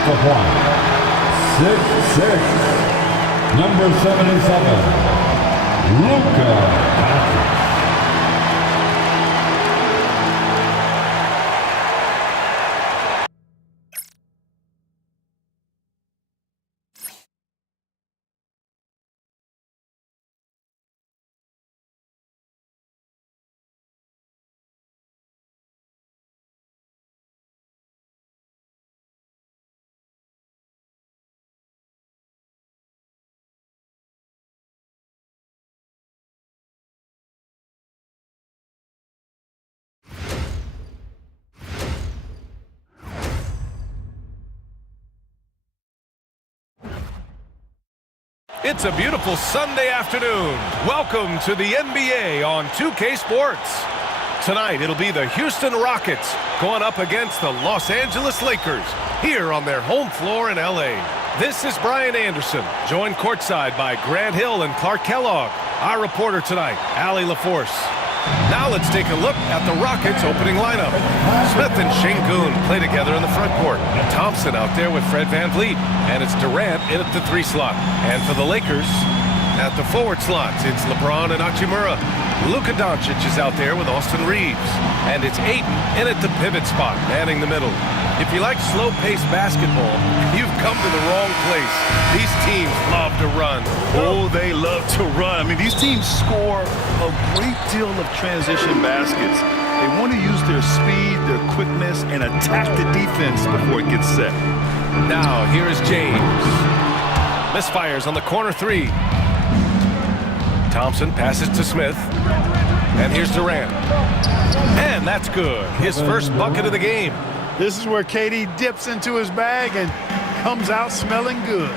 At the point, 6'6", number 77, Luka Doncic. It's a beautiful Sunday afternoon. Welcome to the NBA on 2K Sports. Tonight, it'll be the Houston Rockets going up against the Los Angeles Lakers here on their home floor in LA. This is Brian Anderson, joined courtside by Grant Hill and Clark Kellogg. Our reporter tonight, Allie LaForce. Now let's take a look at the Rockets' opening lineup. Smith and Şengün play together in the front court. Thompson out there with Fred VanVleet. And it's Durant in at the 3 slot. And for the Lakers, at the forward slots, it's LeBron and Hachimura. Luka Doncic is out there with Austin Reeves. And it's Ayton in at the pivot spot, manning the middle. If you like slow-paced basketball, you've come to the wrong place. These teams love to run. Oh, they love to run. I mean, these teams score a great deal of transition baskets. They want to use their speed, their quickness, and attack the defense before it gets set. Now, here is James. Misfires on the corner 3. Thompson passes to Smith. And here's Durant. And that's good. His first bucket of the game. This is where KD dips into his bag and comes out smelling good.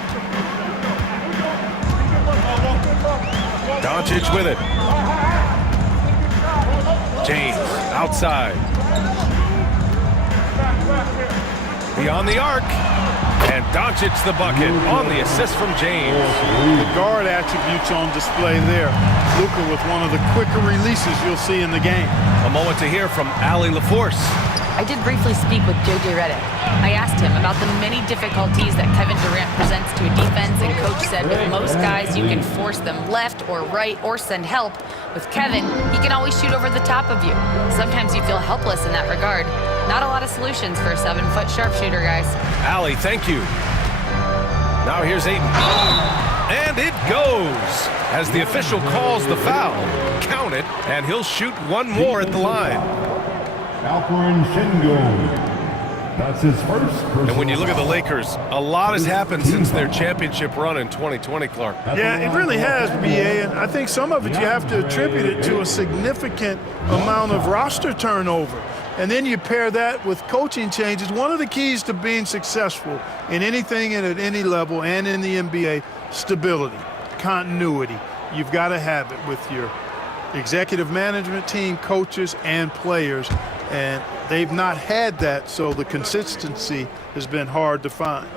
Doncic with it. James outside. Beyond the arc. And Doncic the bucket on the assist from James. The guard attributes on display there. Luka with one of the quicker releases you'll see in the game. A moment to hear from Allie LaForce. I did briefly speak with J.J. Redick. I asked him about the many difficulties that Kevin Durant presents to a defense, and Coach said with most guys, you can force them left or right or send help. With Kevin, he can always shoot over the top of you. Sometimes you feel helpless in that regard. Not a lot of solutions for a 7-foot sharpshooter, guys. Allie, thank you. Now here's Ayton. And it goes. As the official calls the foul, count it, and he'll shoot one more at the line. Alperen Şengün. That's his first. And when you look at the Lakers, a lot has happened since their championship run in 2020, Clark. Yeah, it really has, B.A., and I think some of it you have to attribute it to a significant amount of roster turnover. And then you pair that with coaching changes. One of the keys to being successful in anything and at any level and in the NBA, stability, continuity. You've got to have it with your executive management team, coaches, and players. And they've not had that, so the consistency has been hard to find.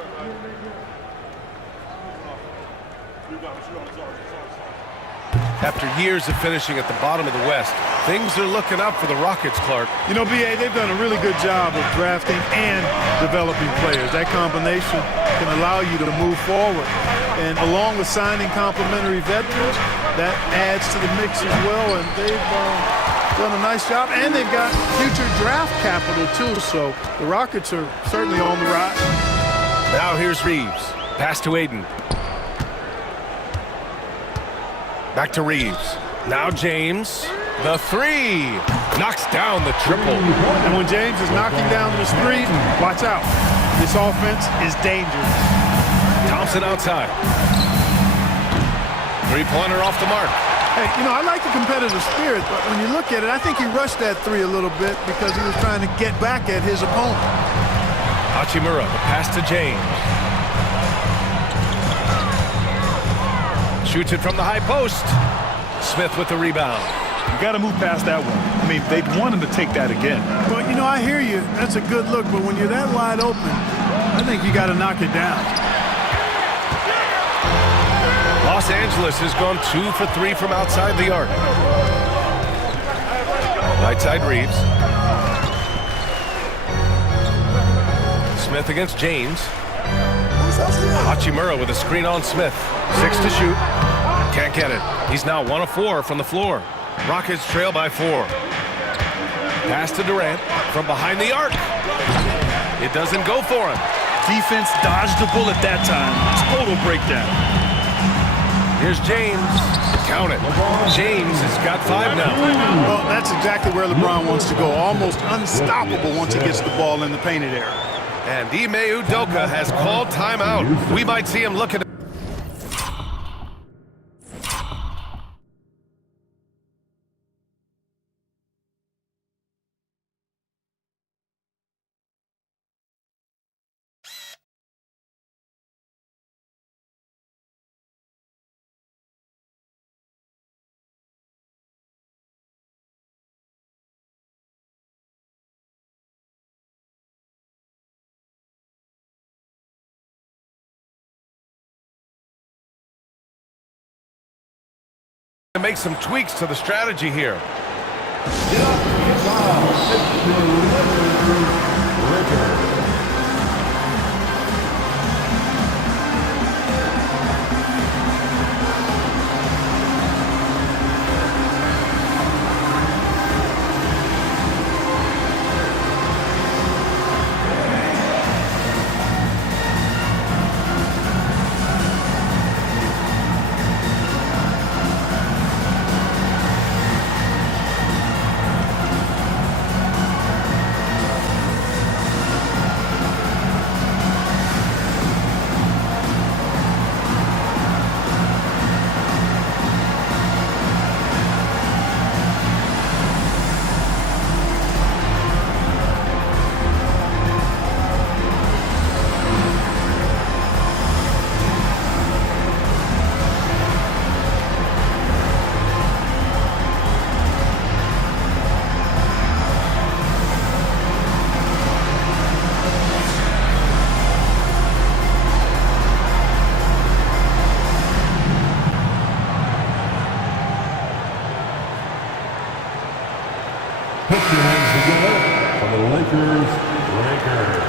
After years of finishing at the bottom of the West, things are looking up for the Rockets, Clark. You know, B.A., they've done a really good job of drafting and developing players. That combination can allow you to move forward. And along with signing complementary veterans, that adds to the mix as well. And they've done a nice job. And they've got future draft capital, too. So the Rockets are certainly on the rise. Now here's Reeves. Pass to Ayton. Back to Reeves. Now James. The 3. Knocks down the triple. And when James is knocking down this 3, watch out. This offense is dangerous. Thompson outside. 3-pointer off the mark. Hey, you know, I like the competitive spirit, but when you look at it, I think he rushed that 3 a little bit because he was trying to get back at his opponent. Hachimura, the pass to James. Shoots it from the high post. Smith with the rebound. You got to move past that one. I mean, they'd want him to take that again. Well, you know, I hear you. That's a good look, but when you're that wide open, I think you got to knock it down. Los Angeles has gone 2 for 3 from outside the arc. Right side Reeves. Smith against James. Hachimura with a screen on Smith. 6 to shoot. Can't get it. He's now 1 of 4 from the floor. Rockets trail by 4. Pass to Durant from behind the arc. It doesn't go for him. Defense dodged the bullet that time. Total breakdown. Here's James. Count it. James has got 5 now. Well, that's exactly where LeBron wants to go. Almost unstoppable once he gets the ball in the painted area. And Ime Udoka has called timeout. We might see him looking. To make some tweaks to the strategy here. Put your hands together for the Lakers Breakers.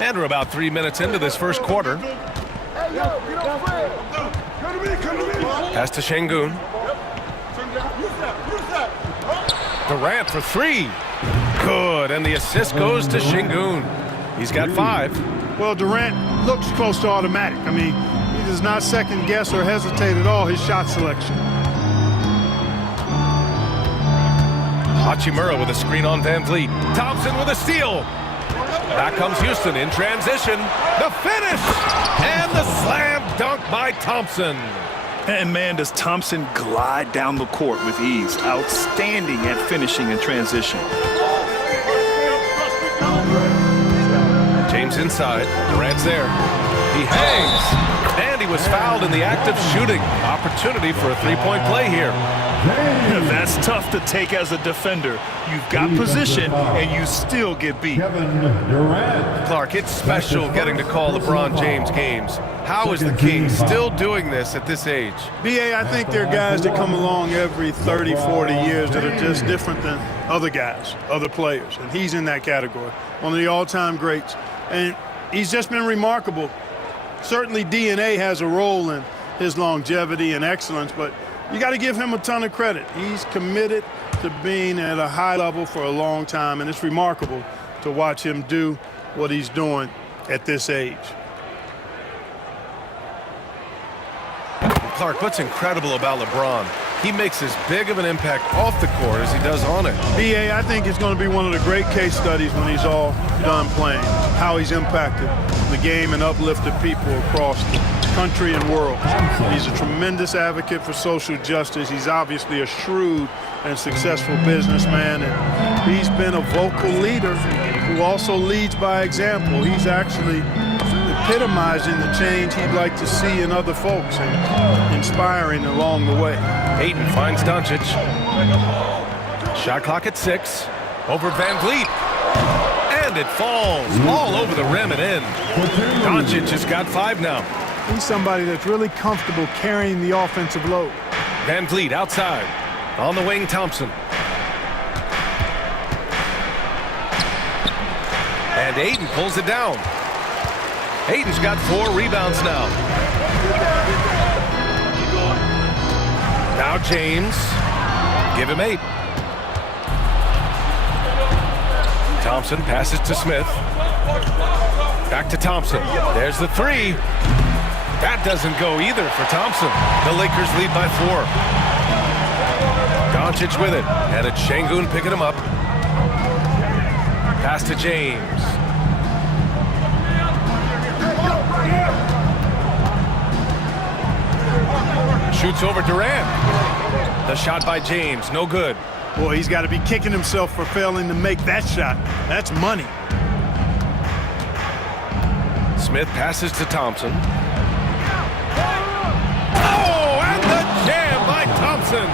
And we're about 3 minutes into this first quarter. Pass to Şengün. Durant for 3. Good, and the assist goes to Şengün. He's got 5. Well, Durant looks close to automatic. I mean, he does not second guess or hesitate at all his shot selection. Hachimura with a screen on Van Vliet. Thompson with a steal. Back comes Houston in transition. The finish! And the slam dunk by Thompson. And man, does Thompson glide down the court with ease. Outstanding at finishing in transition. James inside. Durant's there. He hangs. And he was fouled in the act of shooting. Opportunity for a three-point play here. That's tough to take as a defender. You've got position, and you still get beat. Kevin Durant. Clark, it's special getting to call LeBron James games. How is the King still doing this at this age? B.A., I think there are guys that come along every 30, 40 years that are just different than other guys, other players. And he's in that category. One of the all-time greats. And he's just been remarkable. Certainly DNA has a role in his longevity and excellence, but you got to give him a ton of credit. He's committed to being at a high level for a long time, and it's remarkable to watch him do what he's doing at this age. Clark, what's incredible about LeBron? He makes as big of an impact off the court as he does on it. B.A., I think it's going to be one of the great case studies when he's all done playing, how he's impacted the game and uplifted people across the country and world. He's a tremendous advocate for social justice. He's obviously a shrewd and successful businessman, and he's been a vocal leader who also leads by example. He's actually epitomizing the change he'd like to see in other folks and inspiring along the way. Ayton finds Doncic. Shot clock at 6. Over Van Vliet. And it falls all over the rim and in. Doncic has got 5 now. He's somebody that's really comfortable carrying the offensive load. Van Vliet outside. On the wing, Thompson. And Ayton pulls it down. Ayton's got 4 rebounds now. Now James. Give him 8. Thompson passes to Smith. Back to Thompson. There's the 3. That doesn't go either for Thompson. The Lakers lead by 4. Doncic with it. And it's Şengün picking him up. Pass to James. Shoots over Durant. The shot by James, no good. Boy, he's got to be kicking himself for failing to make that shot. That's money. Smith passes to Thompson. Oh, and the jam by Thompson.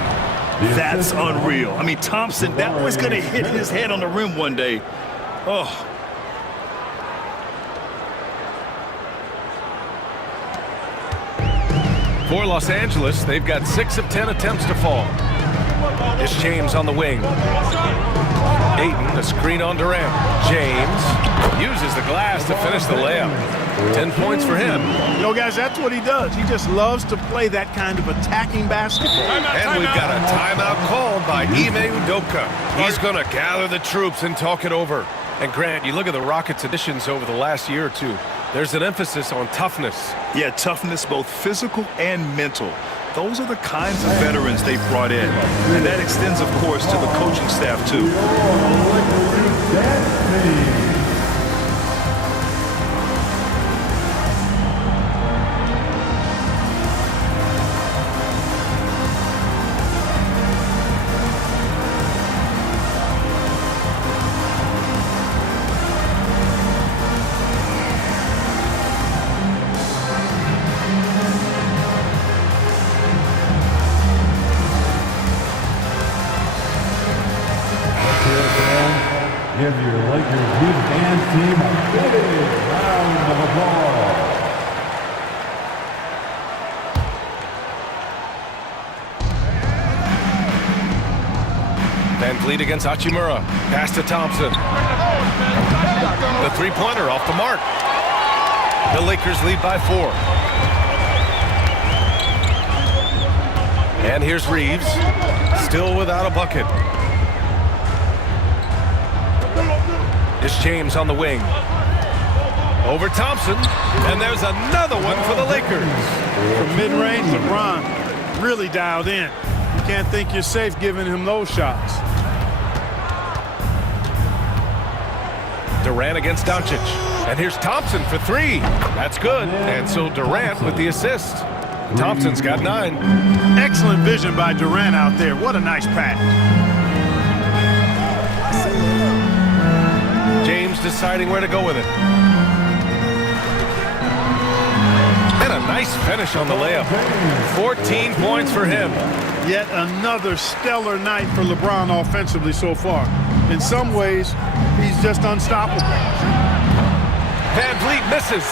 That's unreal. I mean, Thompson, that boy's going to hit his head on the rim one day. Oh. For Los Angeles, they've got 6 of 10 attempts to fall. It's James on the wing. Ayton, a screen on Durant. James uses the glass to finish the layup. 10 points for him. You know, guys, that's what he does. He just loves to play that kind of attacking basketball. And we've got a timeout called by Ime Udoka. He's going to gather the troops and talk it over. And Grant, you look at the Rockets' additions over the last year or two. There's an emphasis on toughness. Yeah, toughness, both physical and mental. Those are the kinds of veterans they brought in. And that extends, of course, to the coaching staff, too. Give your Lakers big band team a big round of applause. Van Vliet against Hachimura. Pass to Thompson. The three-pointer off the mark. The Lakers lead by 4. And here's Reeves. Still without a bucket. It's James on the wing. Over Thompson. And there's another one for the Lakers. From mid-range, LeBron really dialed in. You can't think you're safe giving him those shots. Durant against Doncic. And here's Thompson for 3. That's good. And so Durant with the assist. Thompson's got 9. Excellent vision by Durant out there. What a nice pass. James deciding where to go with it. And a nice finish on the layup. 14 points for him. Yet another stellar night for LeBron offensively so far. In some ways, he's just unstoppable. Van Vliet misses.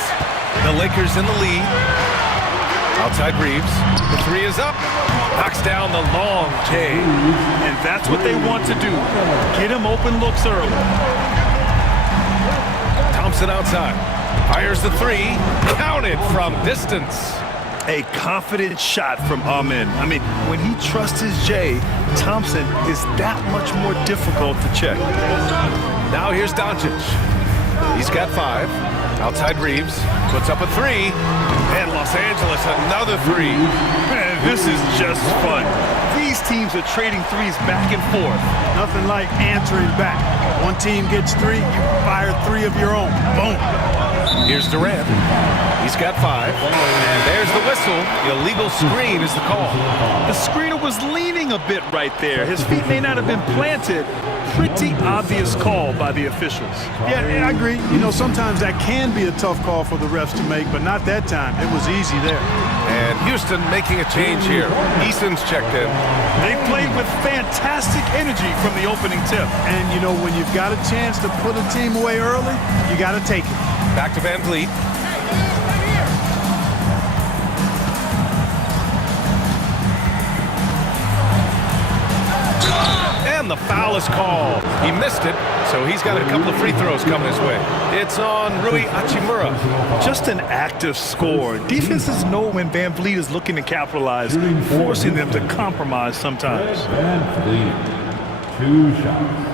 The Lakers in the lead. Outside Reeves. The 3 is up. Knocks down the long J. And that's what they want to do. Get him open looks early. Thompson outside. Fires the 3. Counted from distance. A confident shot from Amen. I mean, when he trusts his J, Thompson is that much more difficult to check. Now here's Doncic. He's got 5. Outside Reeves. Puts up a 3. And Los Angeles another 3. Man, this is just fun. These teams are trading threes back and forth. Nothing like answering back. One team gets 3, you fire 3 of your own. Boom. Here's Durant. He's got 5. And there's the whistle. Illegal screen is the call. The screener was leaning a bit right there. His feet may not have been planted. Pretty obvious call by the officials. Yeah, I agree. You know, sometimes that can be a tough call for the refs to make, but not that time. It was easy there. And Houston making a change here. Eason's checked in. They played with fantastic energy from the opening tip. And, you know, when you've got a chance to put a team away early, you got to take it. Back to Van Vliet. And the foul foul is called. He missed it, so he's got a couple of free throws coming his way. It's on Rui Hachimura. Just an active score. Defenses know when Van Vliet is looking to capitalize, forcing them to compromise sometimes. Van Vliet, 2 shots.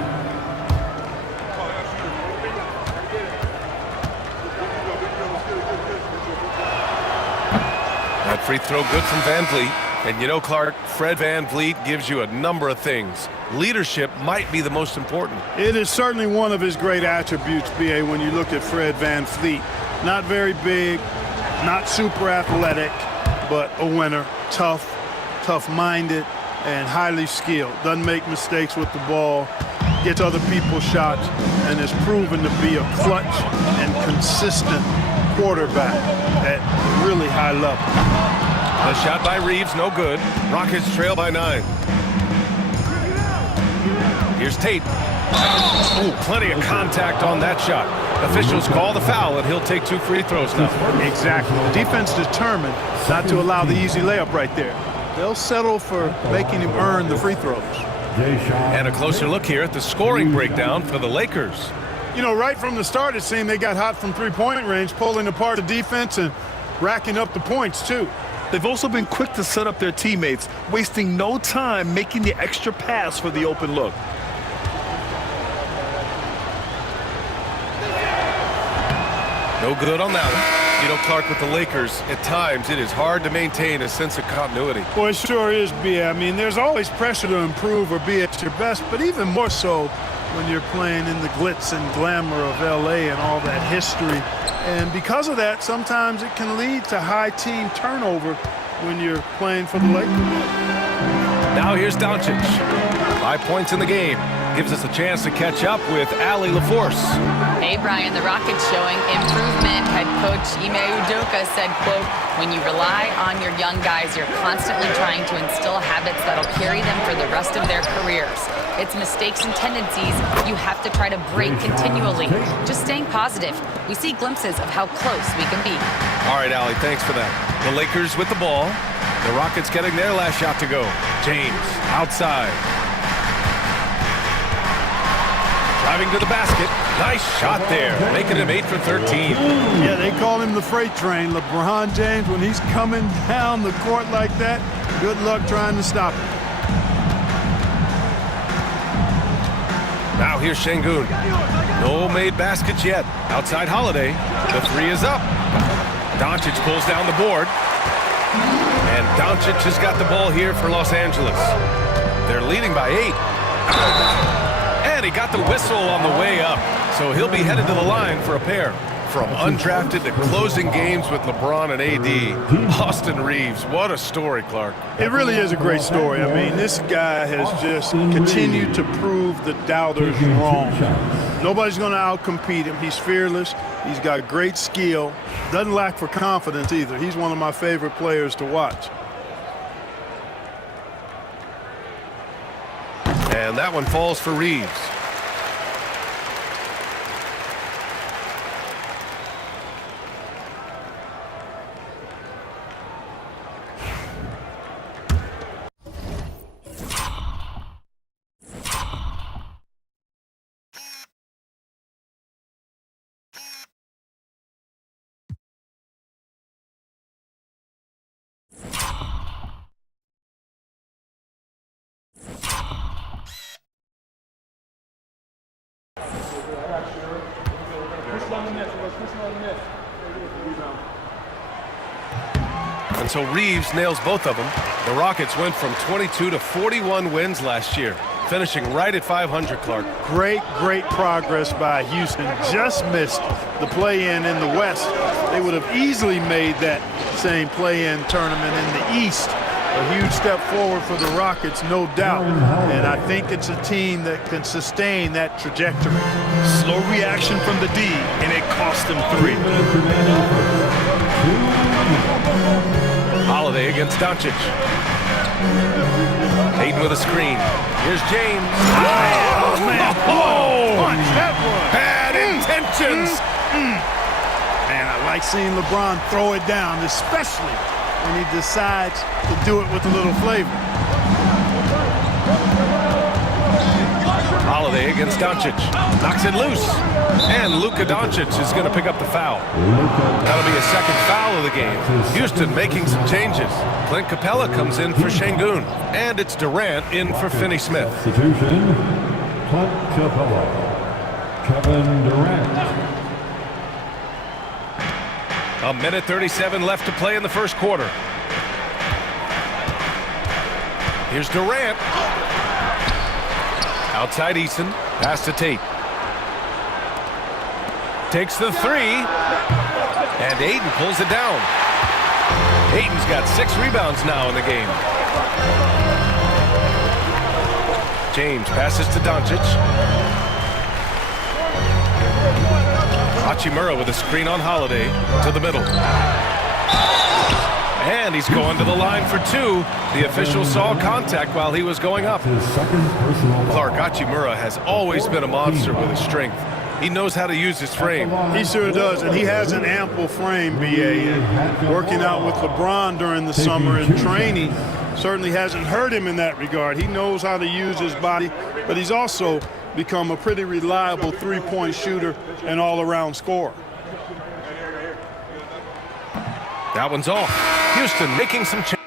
That free throw good from Van Vliet. And you know, Clark, Fred Van Vliet gives you a number of things. Leadership might be the most important. It is certainly one of his great attributes, B.A., when you look at Fred Van Vliet. Not very big, not super athletic, but a winner. Tough-minded, and highly skilled. Doesn't make mistakes with the ball, gets other people's shots, and is proven to be a clutch and consistent quarterback at really high level. The shot by Reeves, no good. Rockets trail by 9. Here's Tate. Ooh, plenty of contact on that shot. Officials call the foul, and he'll take 2 free throws now. Exactly. The defense determined not to allow the easy layup right there. They'll settle for making him earn the free throws. And a closer look here at the scoring breakdown for the Lakers. You know, right from the start, it seemed they got hot from three-point range, pulling apart the defense and racking up the points, too. They've also been quick to set up their teammates, wasting no time making the extra pass for the open look. No good on that one. You know, Clark, with the Lakers, at times it is hard to maintain a sense of continuity. Well, it sure is, B.A. I mean, there's always pressure to improve or be at your best, but even more so when you're playing in the glitz and glamour of L.A. and all that history. And because of that, sometimes it can lead to high team turnover when you're playing for the Lakers. Now here's Doncic. 5 points in the game. Gives us a chance to catch up with Allie LaForce. Hey, Brian, the Rockets showing improvement. Head coach Ime Udoka said, quote, when you rely on your young guys, you're constantly trying to instill habits that'll carry them for the rest of their careers. It's mistakes and tendencies you have to try to break continually. Just staying positive. We see glimpses of how close we can be. All right, Allie, thanks for that. The Lakers with the ball. The Rockets getting their last shot to go. James outside. Driving to the basket. Nice shot there. Making him 8 for 13. Yeah, they call him the freight train. LeBron James, when he's coming down the court like that, good luck trying to stop him. Now here's Şengün. No made baskets yet. Outside Holiday. The 3 is up. Doncic pulls down the board. And Doncic has got the ball here for Los Angeles. They're leading by 8. And he got the whistle on the way up. So he'll be headed to the line for a pair. From undrafted to closing games with LeBron and AD. Austin Reeves, what a story, Clark. It really is a great story. I mean, this guy has just continued to prove the doubters wrong. Nobody's going to outcompete him. He's fearless. He's got great skill. Doesn't lack for confidence either. He's one of my favorite players to watch. And that one falls for Reeves. And so Reeves nails both of them. The Rockets went from 22 to 41 wins last year, finishing right at 500, Clark. Great progress by Houston. Just missed the play-in in the West. They would have easily made that same play-in tournament in the East. A huge step forward for the Rockets, no doubt. And I think it's a team that can sustain that trajectory. Slow reaction from the D, and it cost them 3. Holiday against Doncic. Hayden with a screen. Here's James. Oh, man. Oh, Punch that one. bad intentions. Man, I like seeing LeBron throw it down, especially when he decides to do it with a little flavor. Holiday against Doncic. Knocks it loose. And Luka Doncic is going to pick up the foul. That'll be a second foul of the game. Houston making some changes. Clint Capella comes in for Şengün. And it's Durant in for Finney-Smith. Substitution, Clint Capella, Kevin Durant. A minute 37 left to play in the first quarter. Here's Durant. Outside Eason. Pass to Tate. Takes the three. And Ayton pulls it down. Ayton's got 6 rebounds now in the game. James passes to Doncic. Hachimura with a screen on Holiday to the middle. And he's going to the line for 2. The official saw contact while he was going up. His second personal Clark Hachimura has always been a monster with his strength. He knows how to use his frame. He sure does, and he has an ample frame, B.A. And working out with LeBron during the summer and training certainly hasn't hurt him in that regard. He knows how to use his body, but he's also become a pretty reliable three-point shooter and all-around scorer. That one's off. Houston making some changes.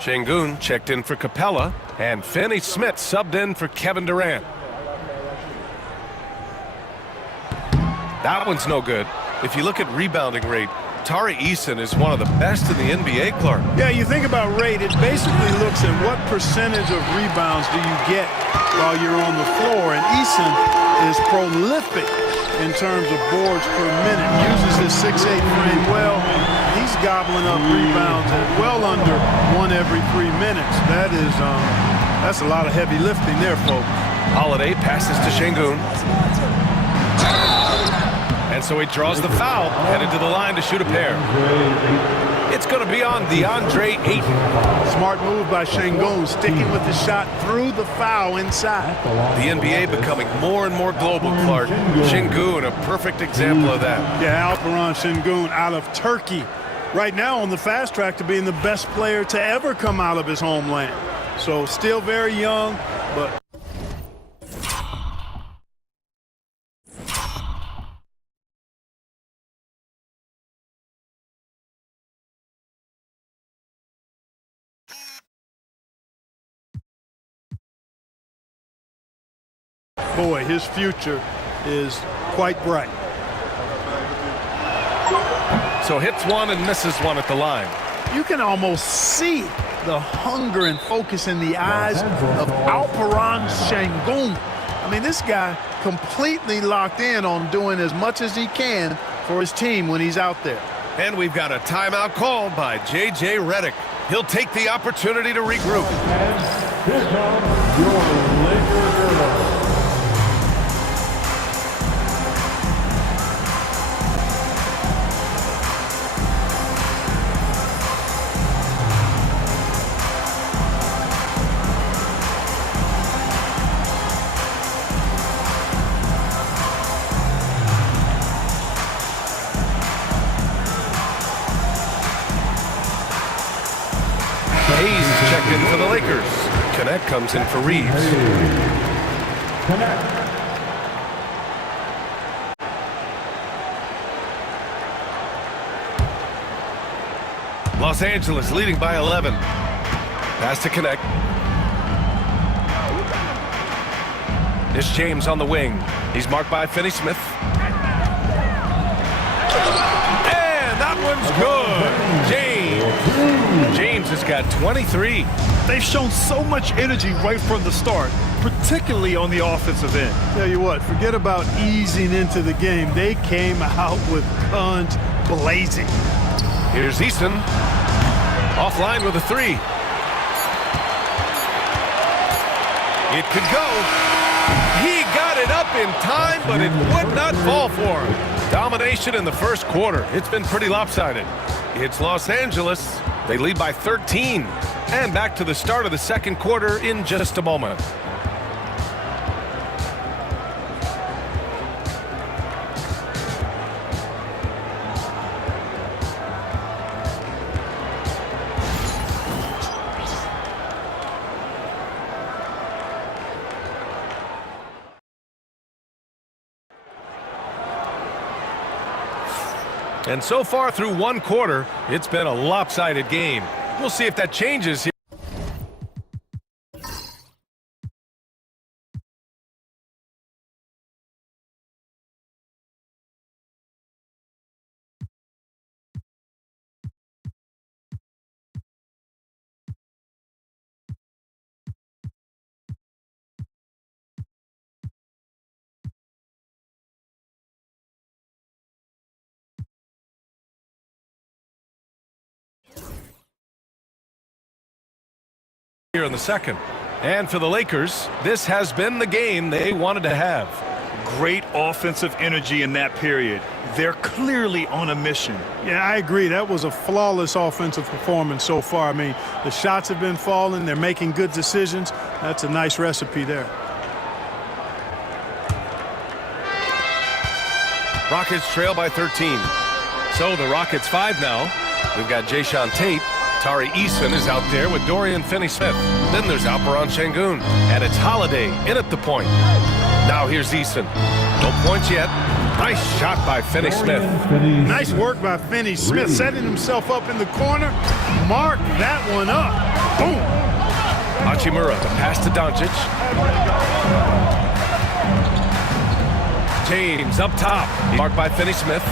Şengün checked in for Capella, and Finney-Smith subbed in for Kevin Durant. That one's no good. If you look at rebounding rate, Tari Eason is one of the best in the NBA, Clark. Yeah, you think about rate, it basically looks at what percentage of rebounds do you get while you're on the floor, and Eason is prolific in terms of boards per minute. Uses his 6'8" frame well. He's gobbling up rebounds at well under 1 every 3 minutes. That's a lot of heavy lifting there, folks. Holiday passes to Şengün. And so he draws the foul, headed to the line to shoot a pair. It's going to be on DeAndre Ayton. Smart move by Şengün, sticking with the shot through the foul inside. The NBA becoming more and more global, Clark. Şengün, a perfect example of that. Yeah, Alperen Şengün out of Turkey. Right now on the fast track to being the best player to ever come out of his homeland. So still very young, but... Boy, his future is quite bright. So hits one and misses one at the line. You can almost see the hunger and focus in the eyes of Alperen Şengün. I mean, this guy completely locked in on doing as much as he can for his team when he's out there. And we've got a timeout called by J.J. Redick. He'll take the opportunity to regroup. And here comes your Lakers. Hayes checked in for the Lakers. Connect comes in for Reeves. Connect. Los Angeles leading by 11. Pass to Connect. It's James on the wing. He's marked by Finney-Smith. And that one's good. James has got 23. They've shown so much energy right from the start, particularly on the offensive end. Tell you what, forget about easing into the game. They came out with guns blazing. Here's Eason. Offline with a three. It could go. He got it up in time, but it would not fall for him. Domination in the first quarter. It's been pretty lopsided. It's Los Angeles. They lead by 13. And back to the start of the second quarter in just a moment. And so far through one quarter, it's been a lopsided game. We'll see if that changes here. Here in the second. And for the Lakers, this has been the game they wanted to have. Great offensive energy in that period. They're clearly on a mission. Yeah, I agree. That was a flawless offensive performance so far. I mean, the shots have been falling. They're making good decisions. That's a nice recipe there. Rockets trail by 13. So the Rockets 5 now. We've got Jayshawn Tate. Tari Eason is out there with Dorian Finney-Smith. Then there's Alperen Sengun. And it's Holiday in at the point. Now here's Eason. No points yet. Nice shot by Finney-Smith. Nice work by Finney-Smith, setting himself up in the corner. Mark that one up. Boom. Hachimura, the pass to Doncic. James up top. Marked by Finney-Smith.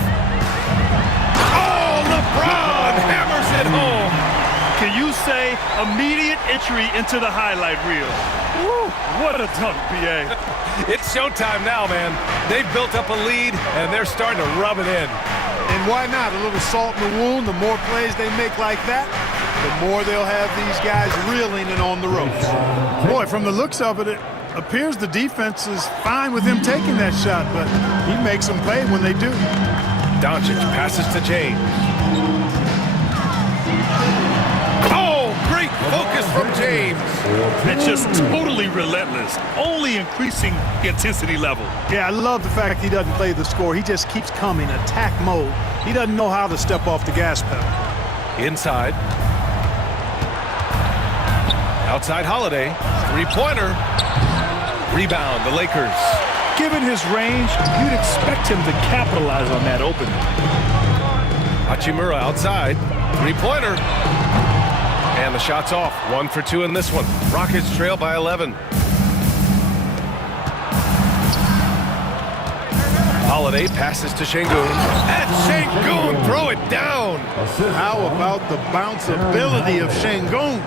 Oh, LeBron hammers it home. Can you say immediate entry into the highlight reel? Woo, what a dunk, BA. It's showtime now, man. They've built up a lead, and they're starting to rub it in. And why not? A little salt in the wound. The more plays they make like that, the more they'll have these guys reeling and on the ropes. Boy, from the looks of it, it appears the defense is fine with him taking that shot, but he makes them pay when they do. Doncic passes to James. Great focus from James. And just totally relentless, only increasing the intensity level. Yeah, I love the fact he doesn't play the score. He just keeps coming, attack mode. He doesn't know how to step off the gas pedal. Inside. Outside Holiday. Three-pointer. Rebound, the Lakers. Given his range, you'd expect him to capitalize on that opening. Hachimura outside. Three-pointer. And the shot's off. 1 for 2 in this one. Rockets trail by 11. Holiday passes to Sengun. And Sengun throw it down. How about the bounce ability of Sengun?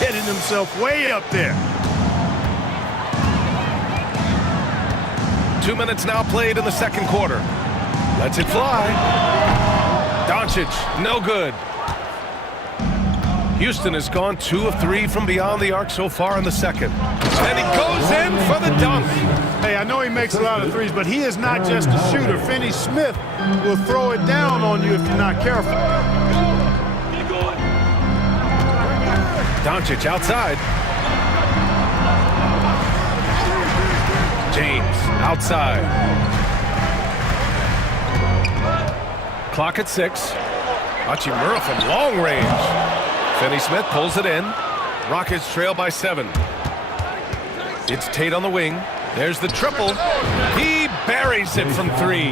Getting himself way up there. 2 minutes now played in the second quarter. Lets it fly. Doncic, no good. Houston has gone 2 of 3 from beyond the arc so far in the second. And he goes in for the dunk. Hey, I know he makes a lot of threes, but he is not just a shooter. Finney-Smith will throw it down on you if you're not careful. Doncic outside. James outside. Clock at 6. Hachimura from long range. Finney-Smith pulls it in. Rockets trail by 7. It's Tate on the wing. There's the triple. He buries it from 3.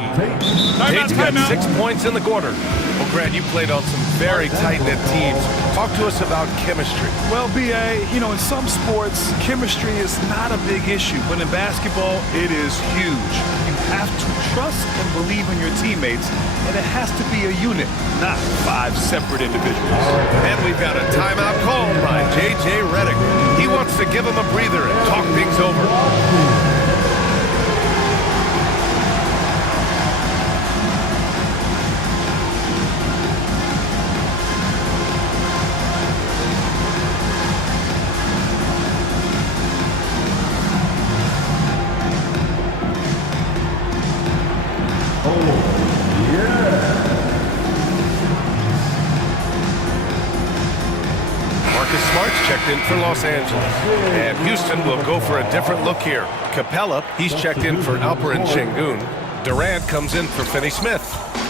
Tate's got 6 points in the quarter. Well, Grant, you played on some very tight-knit teams. Talk to us about chemistry. Well, BA, you know, in some sports, chemistry is not a big issue. But in basketball, it is huge. You have to trust and believe in your teammates, and it has to be a unit, not 5 separate individuals. And we've got a timeout call by J.J. Redick. He wants to give him a breather and talk things over. Los Angeles. And Houston will go for a different look here. Capella, he's checked in for Alperen Şengün. Durant comes in for Finney Smith.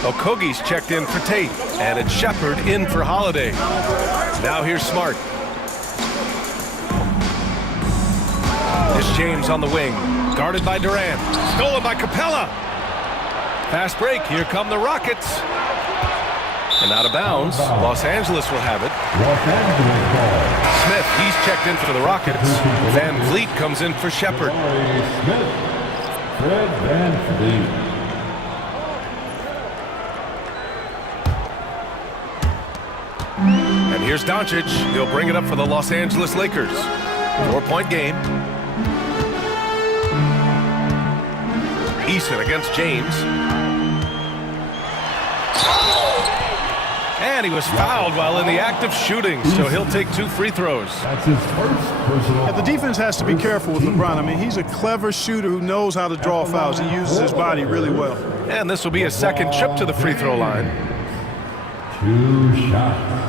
Okogie's checked in for Tate. And it's Shepherd in for Holiday. Now here's Smart. It's James on the wing. Guarded by Durant. Stolen by Capella. Fast break. Here come the Rockets. And out of bounds. Los Angeles will have it. Los Angeles ball. Smith, he's checked in for the Rockets. Van Vliet comes in for Shepherd. Smith. Fred Van Vliet. And here's Doncic. He'll bring it up for the Los Angeles Lakers. 4-point game. Eason against James. And he was fouled while in the act of shooting, so he'll take 2 free throws. That's his first personal. Yeah, the defense has to be careful with LeBron. I mean, he's a clever shooter who knows how to draw fouls. He uses his body really well. And this will be his second trip to the free throw line. 2 shots.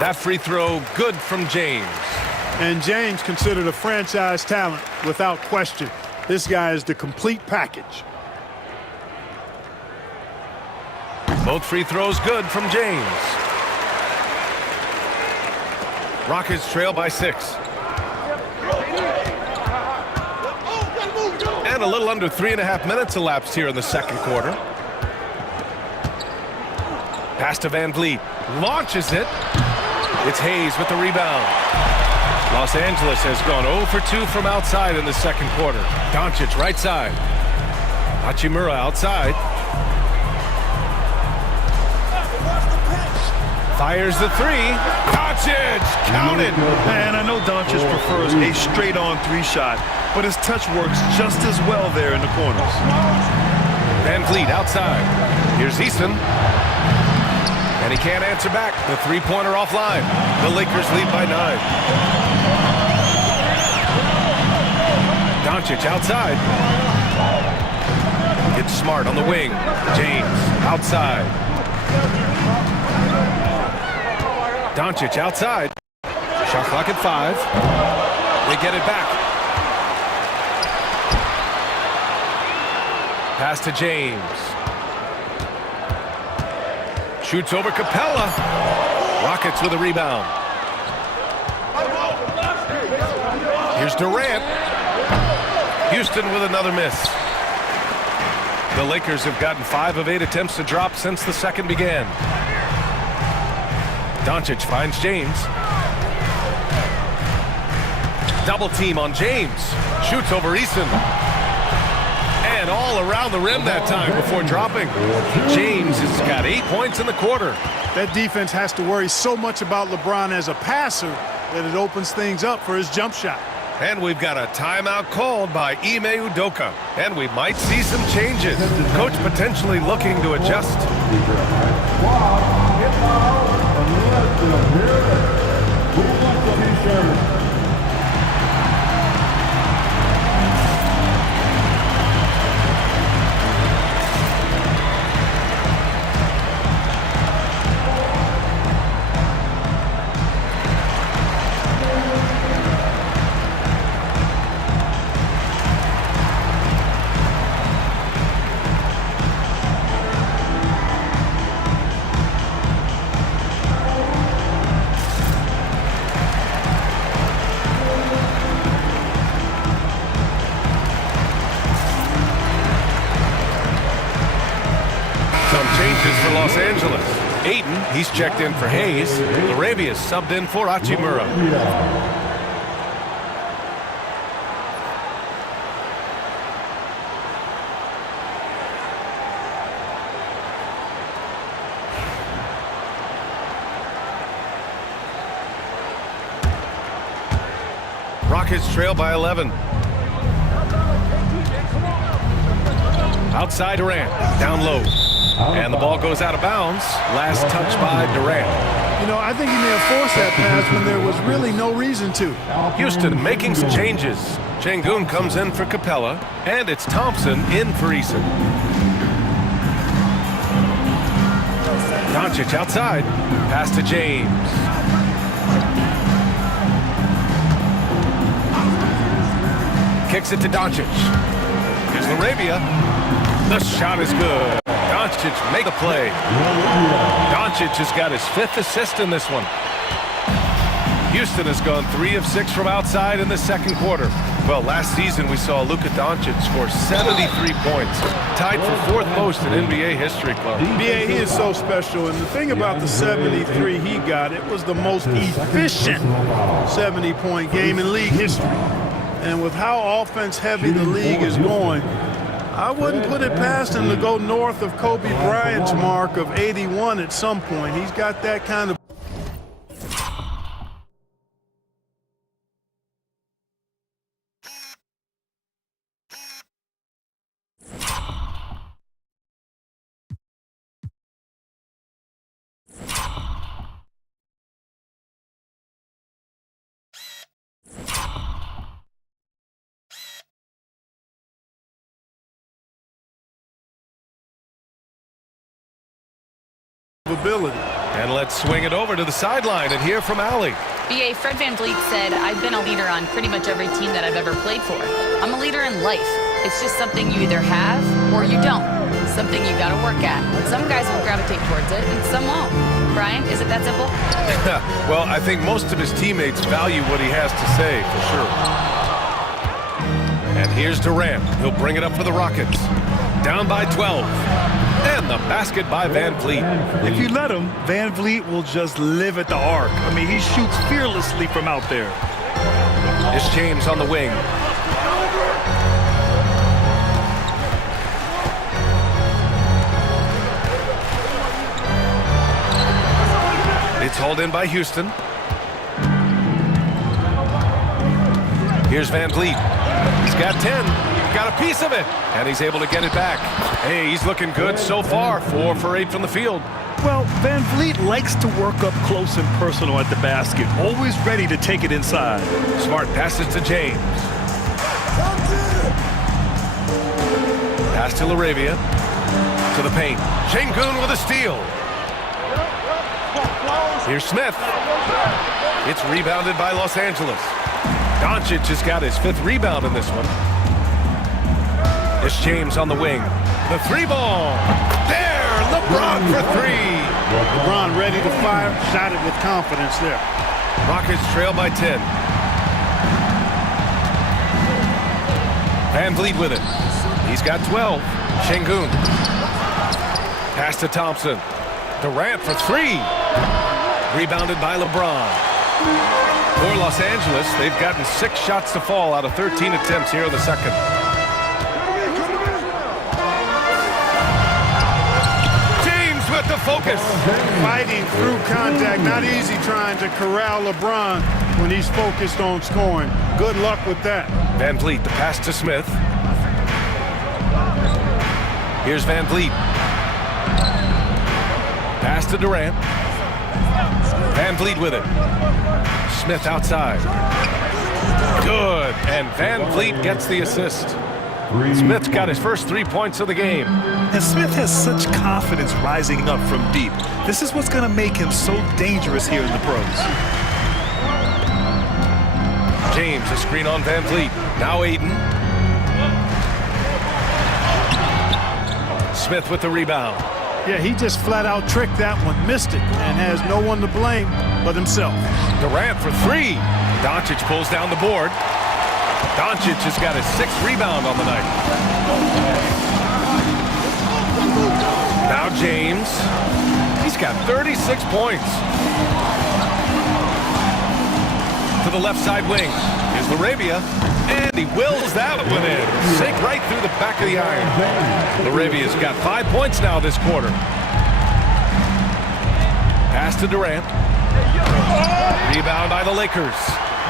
That free throw good from James. And James considered a franchise talent without question. This guy is the complete package. Both free throws good from James. Rockets trail by 6. And a little under 3.5 minutes elapsed here in the second quarter. Pass to Van Vliet. Launches it. It's Hayes with the rebound. Los Angeles has gone 0 for 2 from outside in the second quarter. Doncic right side. Hachimura outside. Fires the 3. Doncic counted. And I know Doncic prefers a straight-on 3-shot, but his touch works just as well there in the corners. Van Vliet outside. Here's Eason. And he can't answer back. The 3-pointer offline. The Lakers lead by 9. Doncic outside. It's Smart on the wing. James outside. Doncic outside. Shot clock at 5. They get it back. Pass to James. Shoots over Capella. Rockets with a rebound. Here's Durant. Houston with another miss. The Lakers have gotten 5 of 8 attempts to drop since the second began. Doncic finds James. Double team on James. Shoots over Eason. And all around the rim that time before dropping. James has got 8 points in the quarter. That defense has to worry so much about LeBron as a passer that it opens things up for his jump shot. And we've got a timeout called by Ime Udoka. And we might see some changes. Coach potentially looking to adjust. For Los Angeles. Ayton, he's checked in for Hayes. Larabia's subbed in for Hachimura. Rockets trail by 11. Outside Durant, down low. And the ball goes out of bounds. Last touch by Durant. You know, I think he may have forced that pass when there was really no reason to. Houston making some changes. Sengun comes in for Capella, and it's Thompson in for Eason. Doncic outside. Pass to James. Kicks it to Doncic. Here's LaRavia. The shot is good. Doncic make the play. Doncic has got his 5th assist in this one. Houston has gone 3 of 6 from outside in the second quarter. Well, last season we saw Luka Doncic score 73 points, tied for 4th most in NBA history, Clark. NBA, he is so special, and the thing about the 73 he got, it was the most efficient 70-point game in league history. And with how offense-heavy the league is going, I wouldn't put it past him to go north of Kobe Bryant's mark of 81 at some point. He's got that kind of ability. And let's swing it over to the sideline and hear from Allie. BA, Fred VanVleet said, I've been a leader on pretty much every team that I've ever played for. I'm a leader in life. It's just something you either have or you don't. Something you got to work at. Some guys will gravitate towards it and some won't. Brian, is it that simple? Well, I think most of his teammates value what he has to say, for sure. And here's Durant. He'll bring it up for the Rockets. Down by 12. And the basket by VanVleet. If you let him, VanVleet will just live at the arc. I mean, he shoots fearlessly from out there. It's James on the wing. It's hauled in by Houston. Here's VanVleet. He's got 10. Got a piece of it. And he's able to get it back. Hey, he's looking good so far. 4 for 8 from the field. Well, VanVleet likes to work up close and personal at the basket. Always ready to take it inside. Smart passes to James. Pass to LaRavia. To the paint. Sengun with a steal. Here's Smith. It's rebounded by Los Angeles. Doncic has got his 5th rebound in this one. It's James on the wing. The 3-ball. There, LeBron for 3. LeBron ready to fire, shot it with confidence there. Rockets trail by 10. VanVleet with it. He's got 12. Sengun. Pass to Thompson. Durant for 3. Rebounded by LeBron. For Los Angeles, they've gotten 6 shots to fall out of 13 attempts here in the second. James with the focus. Fighting through contact, not easy trying to corral LeBron when he's focused on scoring. Good luck with that. VanVleet, the pass to Smith. Here's VanVleet. Pass to Durant. VanVleet with it. Smith outside. Good. And VanVleet gets the assist. Smith's got his first 3 points of the game. And Smith has such confidence rising up from deep. This is what's going to make him so dangerous here in the pros. James, a screen on VanVleet. Now Ayton. Smith with the rebound. Yeah, he just flat out tricked that one, missed it, and has no one to blame but himself. Durant for 3. Doncic pulls down the board. Doncic has got his 6th rebound on the night. Now James. He's got 36 points. To the left side wing. Here's LaRavia. And he wills that one in. Sink right through the back of the iron. LaRavia's got 5 points now this quarter. Pass to Durant. Rebound by the Lakers.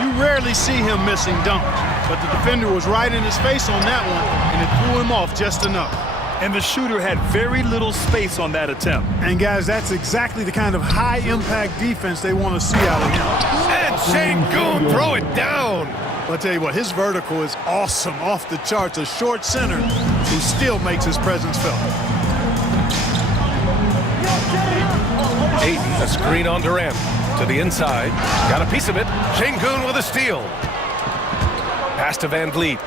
You rarely see him missing dunks, but the defender was right in his face on that one, and it threw him off just enough. And the shooter had very little space on that attempt. And guys, that's exactly the kind of high-impact defense they want to see out of him. And Sengun throw it down. I'll tell you what, his vertical is awesome, off the charts. A short center who still makes his presence felt. Ayton, a screen on Durant. To the inside. Got a piece of it. Sengun with a steal. Pass to Van Vliet.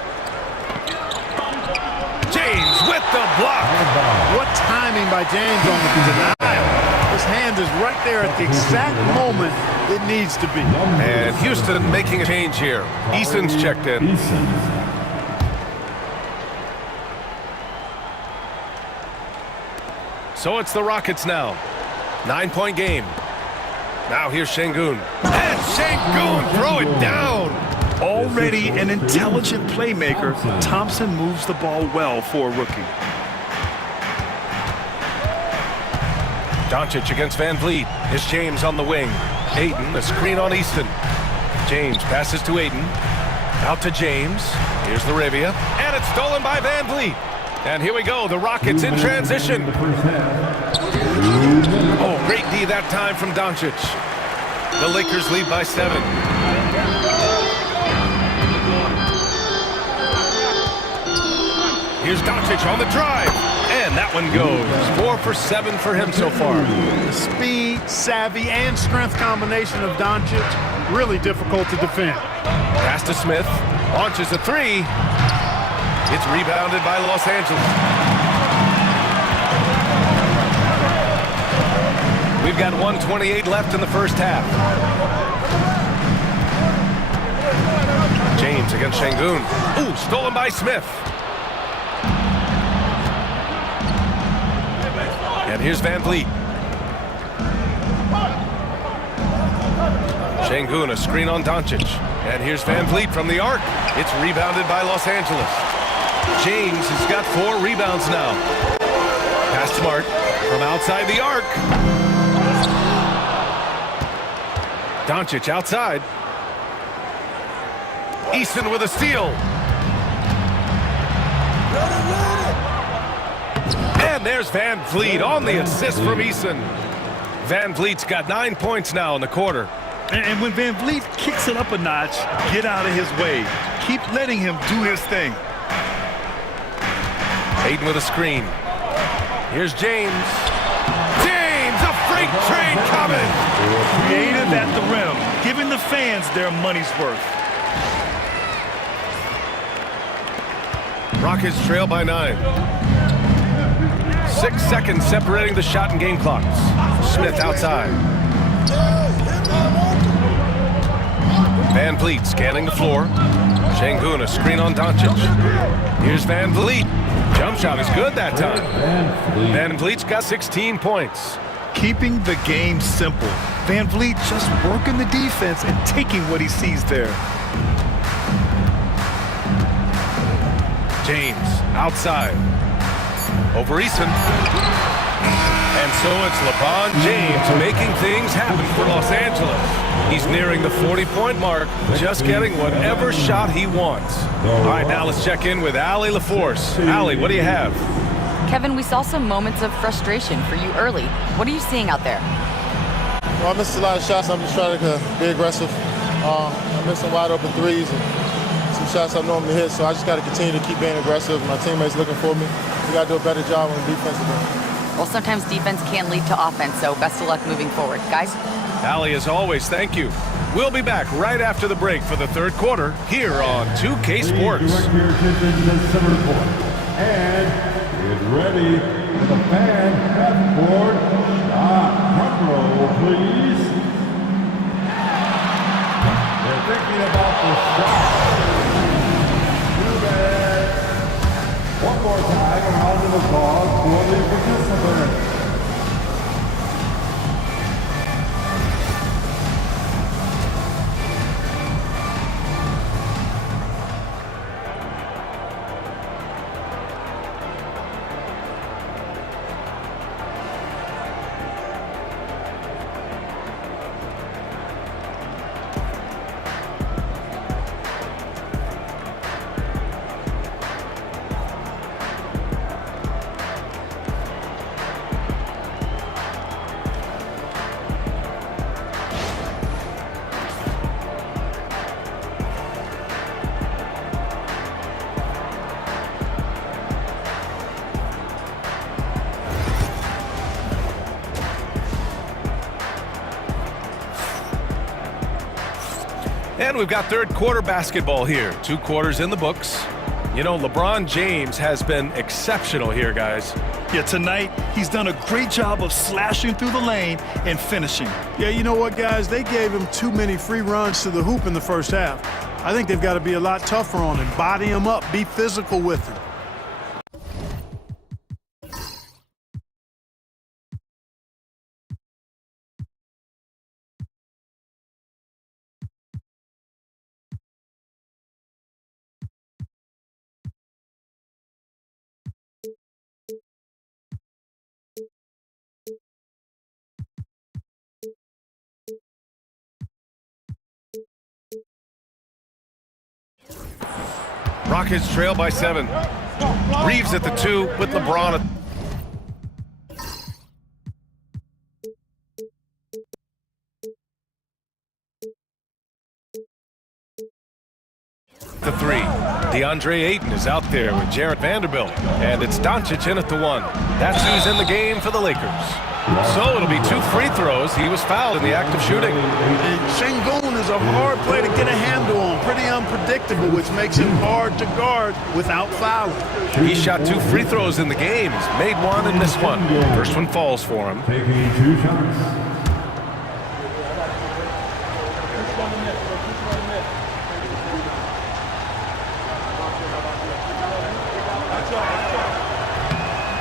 James with the block. What timing by James on the denial. His hand is right there at the exact moment it needs to be. And Houston making a change here. Eason's checked in. So it's the Rockets now. 9-point game. Now here's Sengun. And Sengun throw it down. Already an intelligent playmaker, Thompson moves the ball well for a rookie. Doncic against Van Vliet. Here's James on the wing. Ayton, a screen on Easton. James passes to Ayton. Out to James. Here's Laravia. And it's stolen by Van Vliet. And here we go, the Rockets in transition. Oh, great D that time from Doncic. The Lakers lead by 7. Here's Doncic on the drive. And that one goes. 4 for 7 for him so far. The speed, savvy, and strength combination of Doncic, really difficult to defend. Pass to Smith. Launches a 3. It's rebounded by Los Angeles. We've got 1:28 left in the first half. James against Sengun. Ooh, stolen by Smith. And here's Van Vliet. Sengun, a screen on Doncic. And here's Van Vliet from the arc. It's rebounded by Los Angeles. James has got 4 rebounds now. Pass Smart from outside the arc. Doncic outside. Easton with a steal. And there's Van Vliet on the assist from Easton. Van Vliet's got 9 points now in the quarter. And when Van Vliet kicks it up a notch, get out of his way. Keep letting him do his thing. Ayton with a screen. Here's James. James, a freight train coming. Creative at the rim, giving the fans their money's worth. Rockets trail by 9. 6 seconds separating the shot and game clocks. Smith outside. Van Vliet scanning the floor. Sengun, a screen on Doncic. Here's Van Vliet. Jump shot is good that time. Van Vliet's got 16 points. Keeping the game simple. Van Vliet just working the defense and taking what he sees there. James outside. Over Easton. And so it's LeBron James making things happen for Los Angeles. He's nearing the 40-point mark, just getting whatever shot he wants. All right, now let's check in with Allie LaForce. Allie, what do you have? Kevin, we saw some moments of frustration for you early. What are you seeing out there? Well, I missed a lot of shots. I'm just trying to be aggressive. I missed some wide open threes and some shots I normally hit, so I just got to continue to keep being aggressive. My teammates looking for me. We got to do a better job on the defensive end. Well, sometimes defense can lead to offense, so best of luck moving forward. Guys? Allie, as always, thank you. We'll be back right after the break for the third quarter here on 2K Sports. Direct your attention to the center court. And get ready for the fan half-court shot. Front row, please. They're thinking about the shot. Too bad. One more time, a round of applause for the participants. And we've got third quarter basketball here. 2 quarters in the books. You know, LeBron James has been exceptional here, guys. Yeah, tonight he's done a great job of slashing through the lane and finishing. Yeah, you know what, guys? They gave him too many free runs to the hoop in the first half. I think they've got to be a lot tougher on him. Body him up. Be physical with him. Rockets trail by 7. Reeves at the 2 with LeBron at the 3. DeAndre Ayton is out there with Jarrett Vanderbilt. And it's Doncic in at the 1. That's who's in the game for the Lakers. So it'll be 2 free throws. He was fouled in the act of shooting. And Sengun is a hard player to get a handle on. Pretty unpredictable, which makes him hard to guard without fouling. He shot 2 free throws in the game. He's made 1 and missed 1. First one falls for him. Taking 2 shots.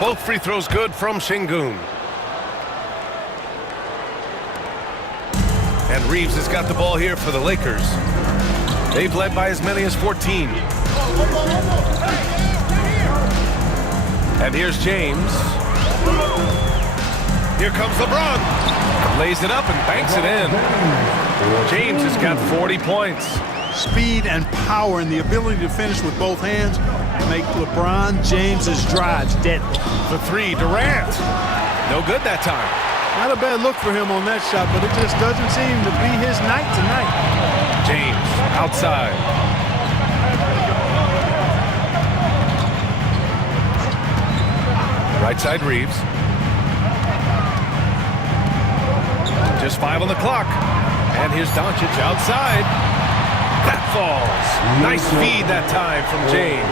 Both free throws good from Sengun. And Reeves has got the ball here for the Lakers. They've led by as many as 14. And here's James. Here comes LeBron. Lays it up and banks it in. James has got 40 points. Speed and power and the ability to finish with both hands make LeBron James's drives deadly. The 3, Durant. No good that time. Not a bad look for him on that shot, but it just doesn't seem to be his night tonight. James outside. Right side Reeves. Just 5 on the clock. And here's Doncic outside. That falls. Nice feed that time from James.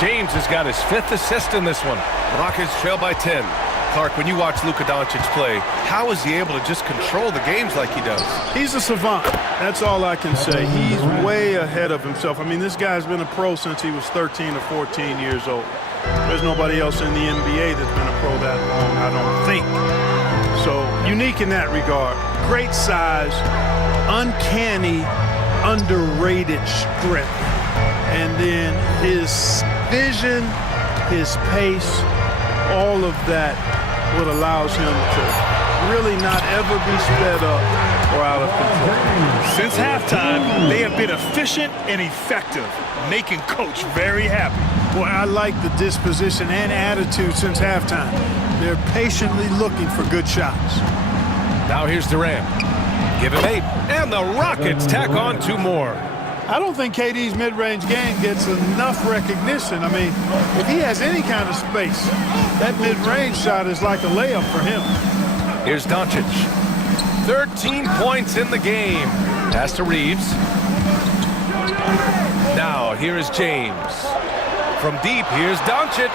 James has got his 5th assist in this one. Rockets trail by 10. Clark, when you watch Luka Doncic play, how is he able to just control the games like he does? He's a savant. That's all I can say. He's way ahead of himself. I mean, this guy's been a pro since he was 13 or 14 years old. There's nobody else in the NBA that's been a pro that long, I don't think. So, unique in that regard. Great size, uncanny, underrated strength. And then his vision, his pace, all of that what allows him to really not ever be sped up or out of control. Since halftime, they have been efficient and effective, making Coach very happy. Boy, I like the disposition and attitude since halftime. They're patiently looking for good shots. Now here's Durant. Give him 8. And the Rockets tack on 2 more. I don't think KD's mid-range game gets enough recognition. I mean, if he has any kind of space, that mid-range shot is like a layup for him. Here's Doncic. 13 points in the game. Pass to Reeves. Now here is James. From deep, here's Doncic.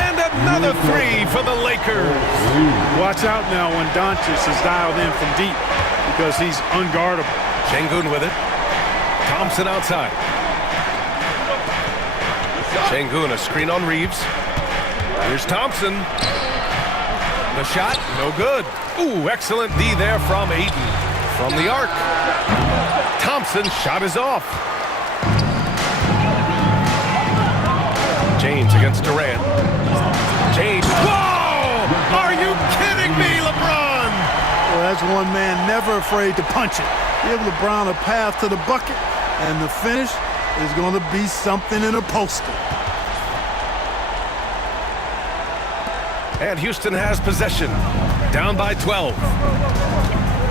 And another 3 for the Lakers. Watch out now when Doncic is dialed in from deep because he's unguardable. Sengun with it. Thompson outside. Sengun, a screen on Reeves. Here's Thompson. The shot, no good. Ooh, excellent D there from Ayton. From the arc. Thompson's shot is off. James against Durant. James. Whoa! Are you kidding me, LeBron? Well, that's one man never afraid to punch it. Give LeBron a path to the bucket, and the finish is going to be something in a poster. And Houston has possession. Down by 12.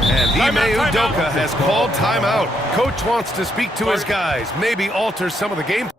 And Ime Udoka has called timeout. Coach wants to speak to his guys, maybe alter some of the game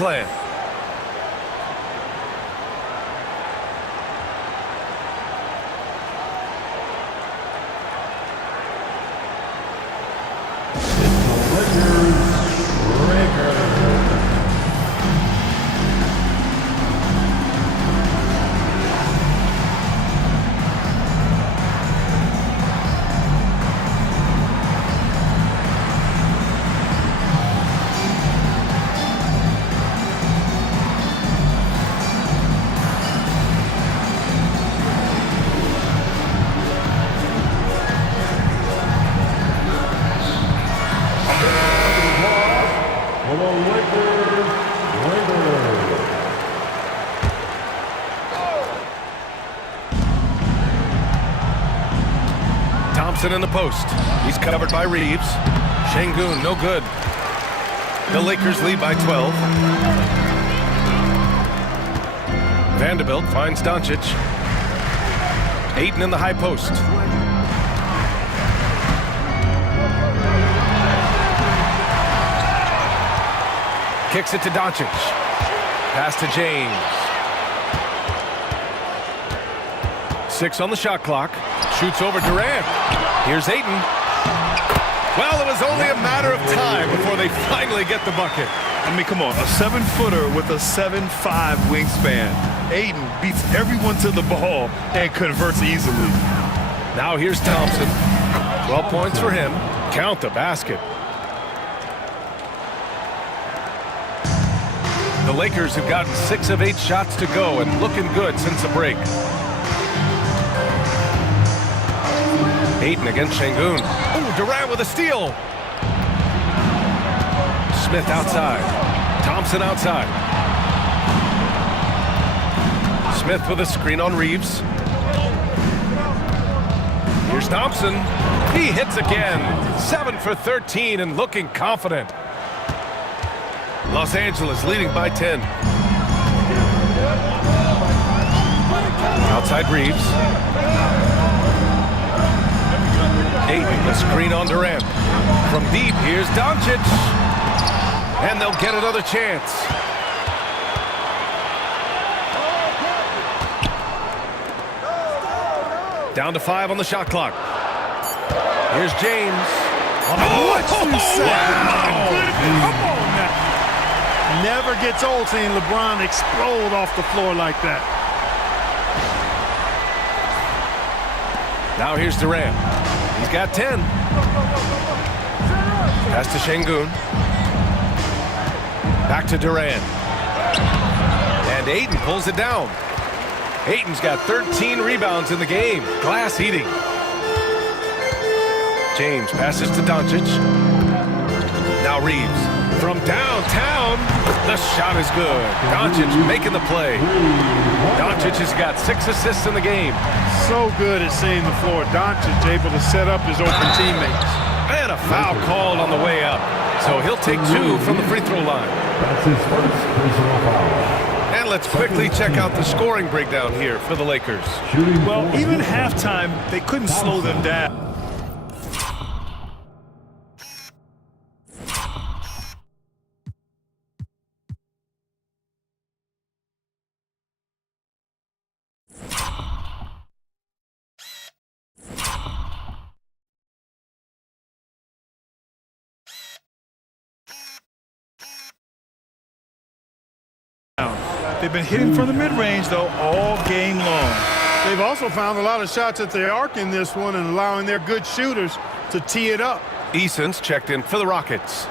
plan. For the Lakers, Lakers. Thompson in the post. He's covered by Reeves. Şengün, no good. The Lakers lead by 12. Vanderbilt finds Doncic. Ayton in the high post. Kicks it to Doncic. Pass to James. 6 on the shot clock. Shoots over Durant. Here's Ayton. Well, it was only a matter of time before they finally get the bucket. I mean, come on, a 7-footer with a 7'5" wingspan. Ayton beats everyone to the ball and converts easily. Now here's Thompson. 12 points for him. Count the basket. The Lakers have gotten 6 of 8 shots to go and looking good since the break. Ayton against Şengün. Oh, Durant with a steal. Smith outside. Thompson outside. Smith with a screen on Reeves. Here's Thompson. He hits again. 7 for 13 and looking confident. Los Angeles leading by 10. Outside Reeves. Ayton, the screen on Durant. From deep, here's Doncic. And they'll get another chance. Down to 5 on the shot clock. Here's James. What you say? Wow. Come on now. Never gets old seeing LeBron explode off the floor like that. Now here's Durant. He's got 10. Pass to Şengün. Back to Durant. And Ayton pulls it down. Ayton's got 13 rebounds in the game. Glass eating. James passes to Doncic. Now Reeves. From downtown, the shot is good. Doncic making the play. Doncic has got 6 assists in the game. So good at seeing the floor. Doncic able to set up his open teammates. And a foul called on the way up. So he'll take 2 from the free throw line. That's his first personal foul. And let's quickly check out the scoring breakdown here for the Lakers. Shooting Well, forward. even halftime, they couldn't slow them down. They've been hitting from the mid-range, though, all game long. They've also found a lot of shots at the arc in this one and allowing their good shooters to tee it up. Eason's checked in for the Rockets.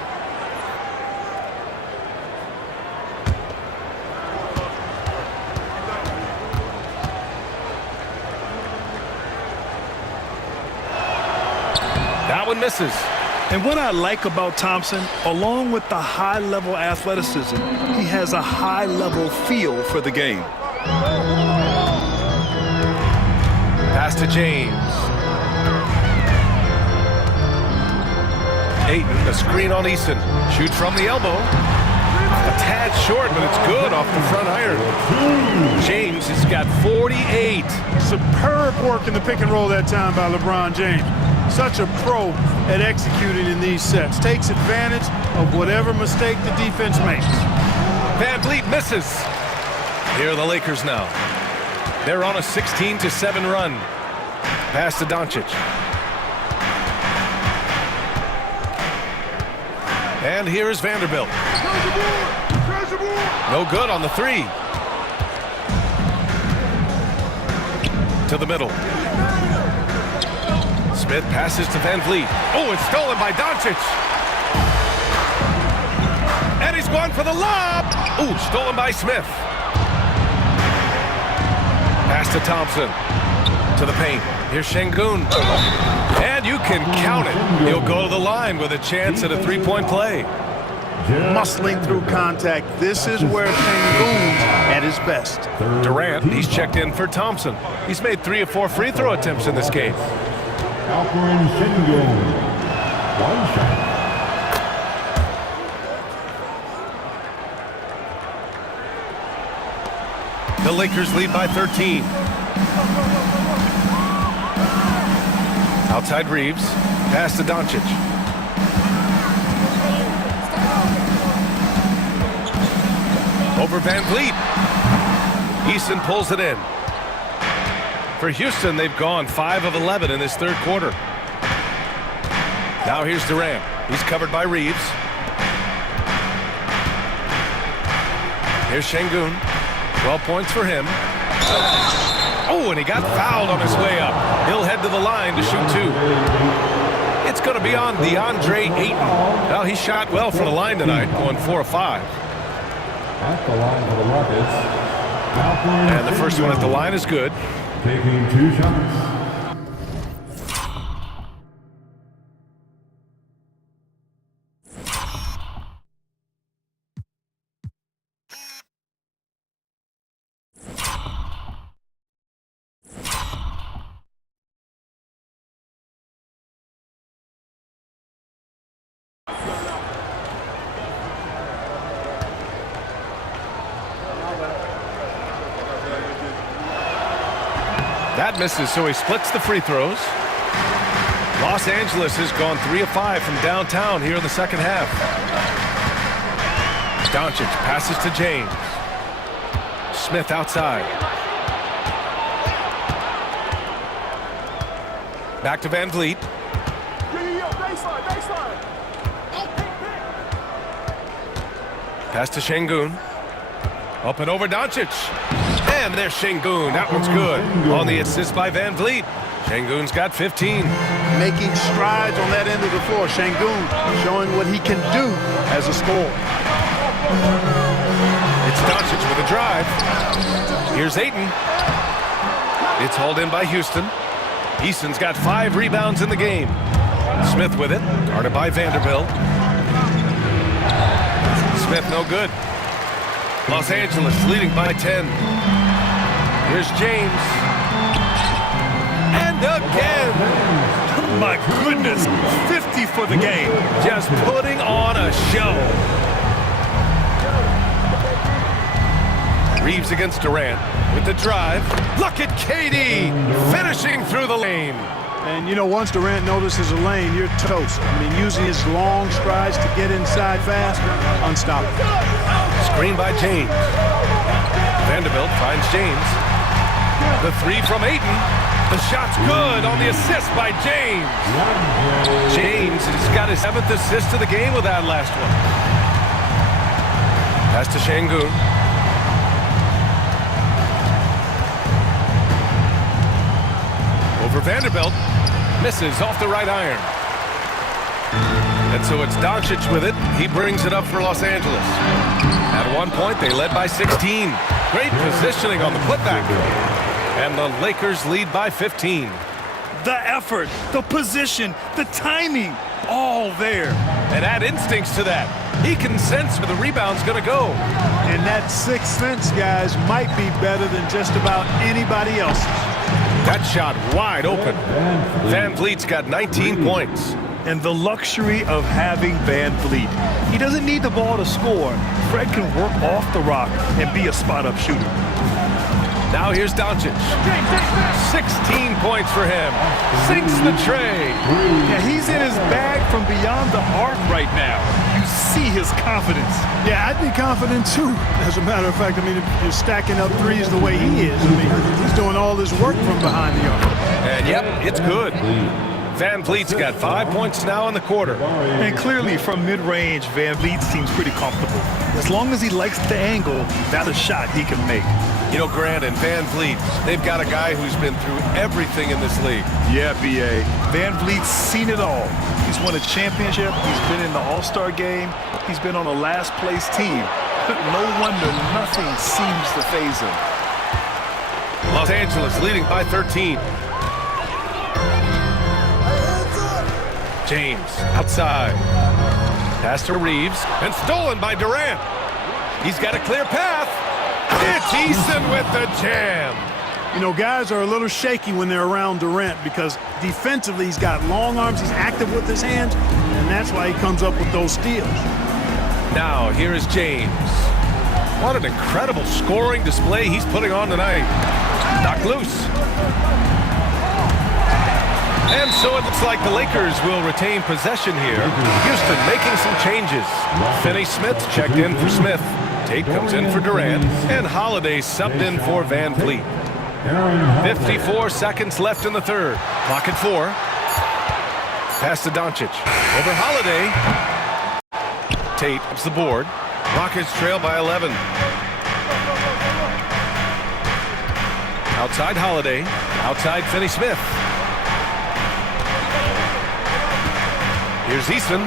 That one misses. And what I like about Thompson, along with the high-level athleticism, he has a high-level feel for the game. Pass to James. Ayton, a screen on Eason. Shoots from the elbow. A tad short, but it's good off the front iron. James has got 48. Superb work in the pick and roll that time by LeBron James. Such a pro at executing in these sets. Takes advantage of whatever mistake the defense makes. Van Vliet misses. Here are the Lakers now. They're on a 16-7 run. Pass to Doncic. And here is Vanderbilt. No good on the three. To the middle. Smith passes to Van Vliet. Oh, it's stolen by Doncic. And he's going for the lob. Oh, stolen by Smith. Pass to Thompson. To the paint. Here's Şengün. And you can count it. He'll go to the line with a chance at a three-point play. Muscling through contact. This is where Şengün's at his best. Durant, he's checked in for Thompson. He's made 3 of 4 free throw attempts in this game. Alperen Şengün. One shot. The Lakers lead by 13. Outside Reeves. Pass to Doncic. Over Van Vliet. Easton pulls it in. For Houston, they've gone 5 of 11 in this third quarter. Now here's Durant. He's covered by Reeves. Here's Şengün. 12 points for him. Oh, and he got fouled on his way up. He'll head to the line to shoot 2. It's going to be on DeAndre Ayton. Well, he shot well from the line tonight, going 4 of 5. At the line for the Rockets. And the first one at the line is good. Taking 2 shots. That misses, so he splits the free throws. Los Angeles has gone 3 of 5 from downtown here in the second half. Doncic passes to James. Smith outside. Back to Van Vliet. Pass to Şengün. Up and over Doncic. And there's Şengün. That one's good. On the assist by Van Vliet. Şengün's got 15. Making strides on that end of the floor. Şengün showing what he can do as a scorer. It's Doncic with a drive. Here's Ayton. It's hauled in by Houston. Easton's got 5 rebounds in the game. Smith with it. Guarded by Vanderbilt. Smith no good. Los Angeles leading by 10. Here's James. And again. My goodness, 50 for the game. Just putting on a show. Reeves against Durant with the drive. Look at KD finishing through the lane. And, you know, once Durant notices a lane, you're toast. I mean, using his long strides to get inside fast, unstoppable. Screen by James. Vanderbilt finds James. The 3 from Ayton. The shot's good on the assist by James. James has got his 7th assist of the game with that last one. Pass to Şengün. Over Vanderbilt. Misses off the right iron. And so it's Doncic with it. He brings it up for Los Angeles. At one point, they led by 16. Great positioning on the putback. And the Lakers lead by 15. The effort, the position, the timing, all there. And add instincts to that. He can sense where the rebound's going to go. And that sixth sense, guys, might be better than just about anybody else's. That shot wide open. Van Vliet's got 19 points. And the luxury of having Van Vliet. He doesn't need the ball to score. Fred can work off the rock and be a spot-up shooter. Now here's Doncic. 16 points for him. Sinks the tray. Yeah, he's in his bag from beyond the arc right now. You see his confidence. Yeah, I'd be confident too. As a matter of fact, I mean, if you're stacking up threes the way he is, I mean, he's doing all this work from behind the arc. And yep, it's good. Van Vliet's got 5 points now in the quarter. And clearly from mid-range, Van Vliet seems pretty comfortable. As long as he likes the angle, that's a shot he can make. You know, Grant and Van Vliet, they've got a guy who's been through everything in this league. Yeah, B.A. Van Vliet's seen it all. He's won a championship. He's been in the All-Star game. He's been on a last-place team. No wonder nothing seems to faze him. Los Angeles leading by 13. James outside. Pass to Reeves and stolen by Durant. He's got a clear path. It's Eason with the jam. You know, guys are a little shaky when they're around Durant because defensively he's got long arms, he's active with his hands, and that's why he comes up with those steals. Now here is James. What an incredible scoring display he's putting on tonight. Knocked loose. And so it looks like the Lakers will retain possession here. Houston making some changes. Finney-Smith checked in for Smith. Tate comes in for Durant. And Holiday subbed in for Van Vliet. 54 seconds left in the third. Clock at 4. Pass to Doncic. Over Holiday. Tate ups the board. Rockets trail by 11. Outside Holiday. Outside Finney-Smith. Here's Eason.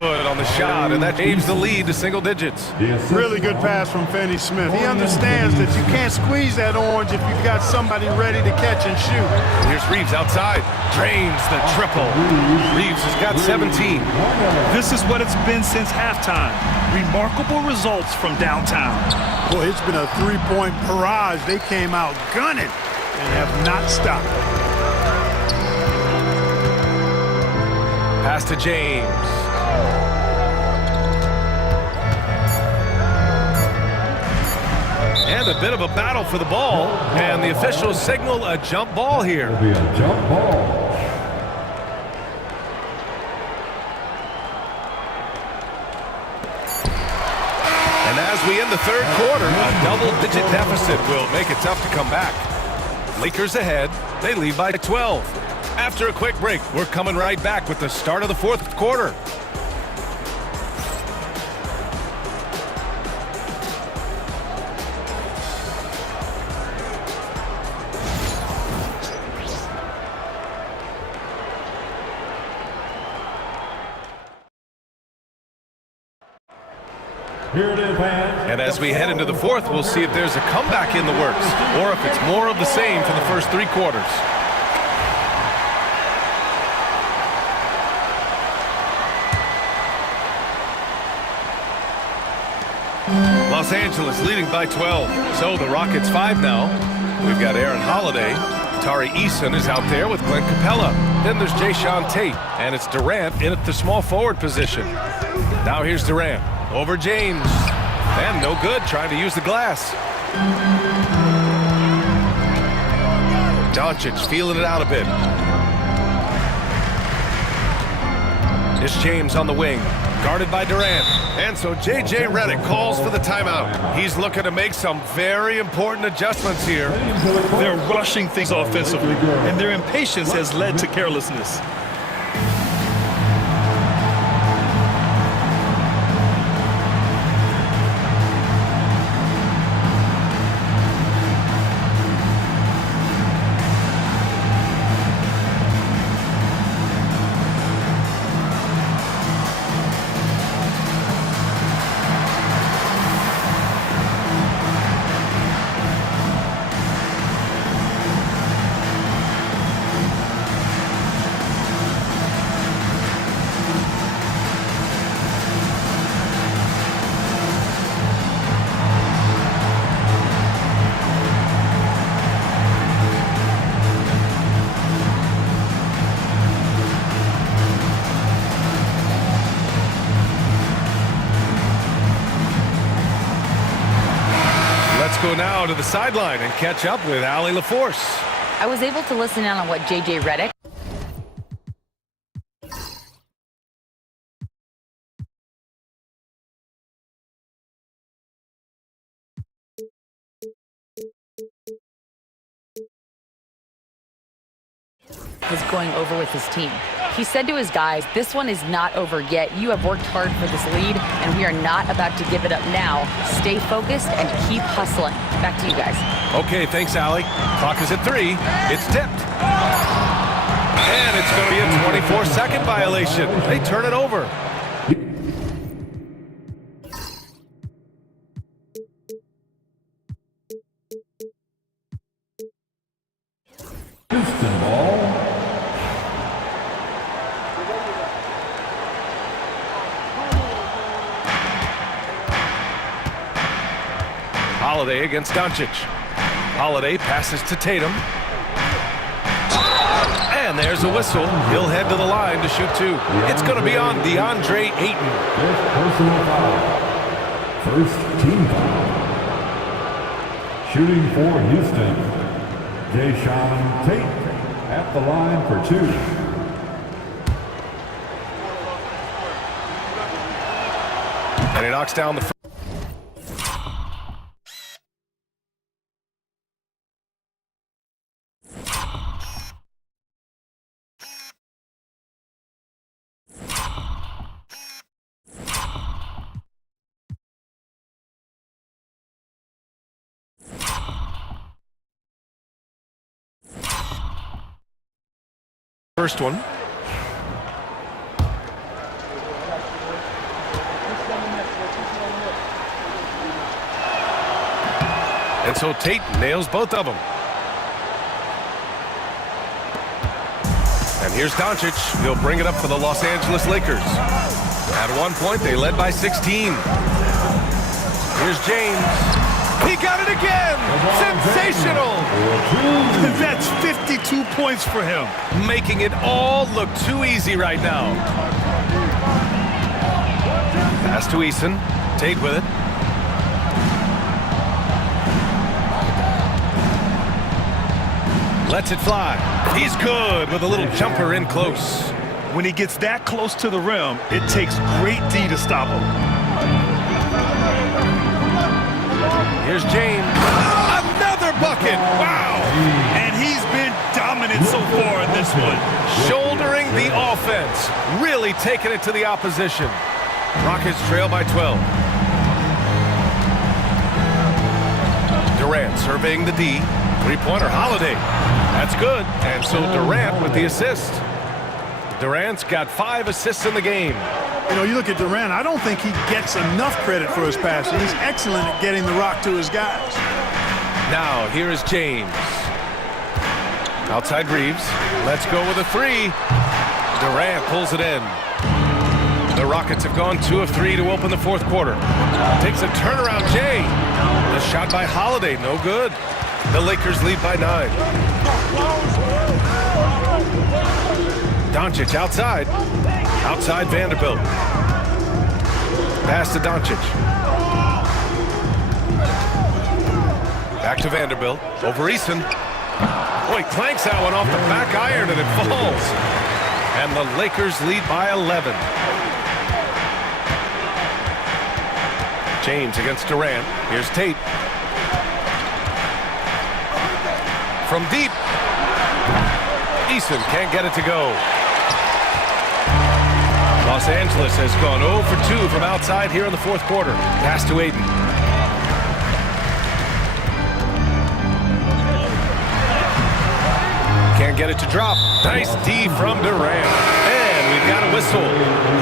Good on the shot, and that saves the lead to single digits. Really good pass from Finney-Smith. He understands that you can't squeeze that orange if you've got somebody ready to catch and shoot. Here's Reeves outside. Drains the triple. Reeves has got 17. This is what it's been since halftime. Remarkable results from downtown. Boy, it's been a three-point barrage. They came out gunning and have not stopped. Pass to James. And a bit of a battle for the ball. And the officials signal a jump ball here. It'll be a jump ball. And as we end the third quarter, a double-digit deficit will make it tough to come back. Lakers ahead. They lead by 12. After a quick break, we're coming right back with the start of the fourth quarter. Here it is, fans. And as we head into the fourth, we'll see if there's a comeback in the works or if it's more of the same for the first three quarters. Los Angeles leading by 12. So the Rockets 5 now. We've got Aaron Holiday. Tari Eason is out there with Glenn Capella. Then there's Jayshawn Tate. And it's Durant in at the small forward position. Now here's Durant. Over James. And no good, trying to use the glass. Doncic feeling it out a bit. It's James on the wing, guarded by Durant. And so J.J. Redick calls for the timeout. He's looking to make some very important adjustments here. They're rushing things offensively, and their impatience has led to carelessness. Let's go now to the sideline and catch up with Allie LaForce. I was able to listen in on what J.J. Redick was going over with his team. He said to his guys, "This one is not over yet. You have worked hard for this lead, and we are not about to give it up now. Stay focused and keep hustling." Back to you guys. Okay, thanks, Allie. Clock is at 3. It's tipped. And it's going to be a 24-second violation. They turn it over. Houston ball. Holiday against Doncic. Holiday passes to Tatum. And there's a whistle. He'll head to the line to shoot 2. It's going to be on DeAndre Ayton. Fifth personal foul. First team foul. Shooting for Houston, Jayshawn Tate at the line for 2. And he knocks down the first. First one. And so Tate nails both of them. And here's Doncic. He'll bring it up for the Los Angeles Lakers. At one point, they led by 16. Here's James. He got it again! Sensational! That's 52 points for him. Making it all look too easy right now. Pass to Eason. Tate with it. Lets it fly. He's good with a little jumper in close. When he gets that close to the rim, it takes great D to stop him. Here's James. Another bucket. Wow. And he's been dominant so far in this one. Shouldering the offense. Really taking it to the opposition. Rockets trail by 12. Durant surveying the D. Three-pointer. Holiday. That's good. And so Durant with the assist. Durant's got 5 assists in the game. You know, you look at Durant, I don't think he gets enough credit for his passing. He's excellent at getting the rock to his guys. Now, here is James. Outside Reeves. Let's go with a 3. Durant pulls it in. The Rockets have gone 2 of 3 to open the fourth quarter. Takes a turnaround, Jay. The shot by Holiday, no good. The Lakers lead by 9. Doncic outside. Outside Vanderbilt. Pass to Doncic. Back to Vanderbilt. Over Eason. Boy, clanks that one off the back iron and it falls. And the Lakers lead by 11. James against Durant. Here's Tate. From deep. Eason can't get it to go. Los Angeles has gone 0 for 2 from outside here in the fourth quarter. Pass to Ayton. Can't get it to drop. Nice D from Durant. And we've got a whistle.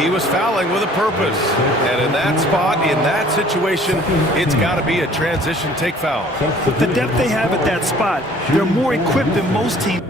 He was fouling with a purpose. And in that spot, in that situation, it's got to be a transition take foul. With the depth they have at that spot, they're more equipped than most teams.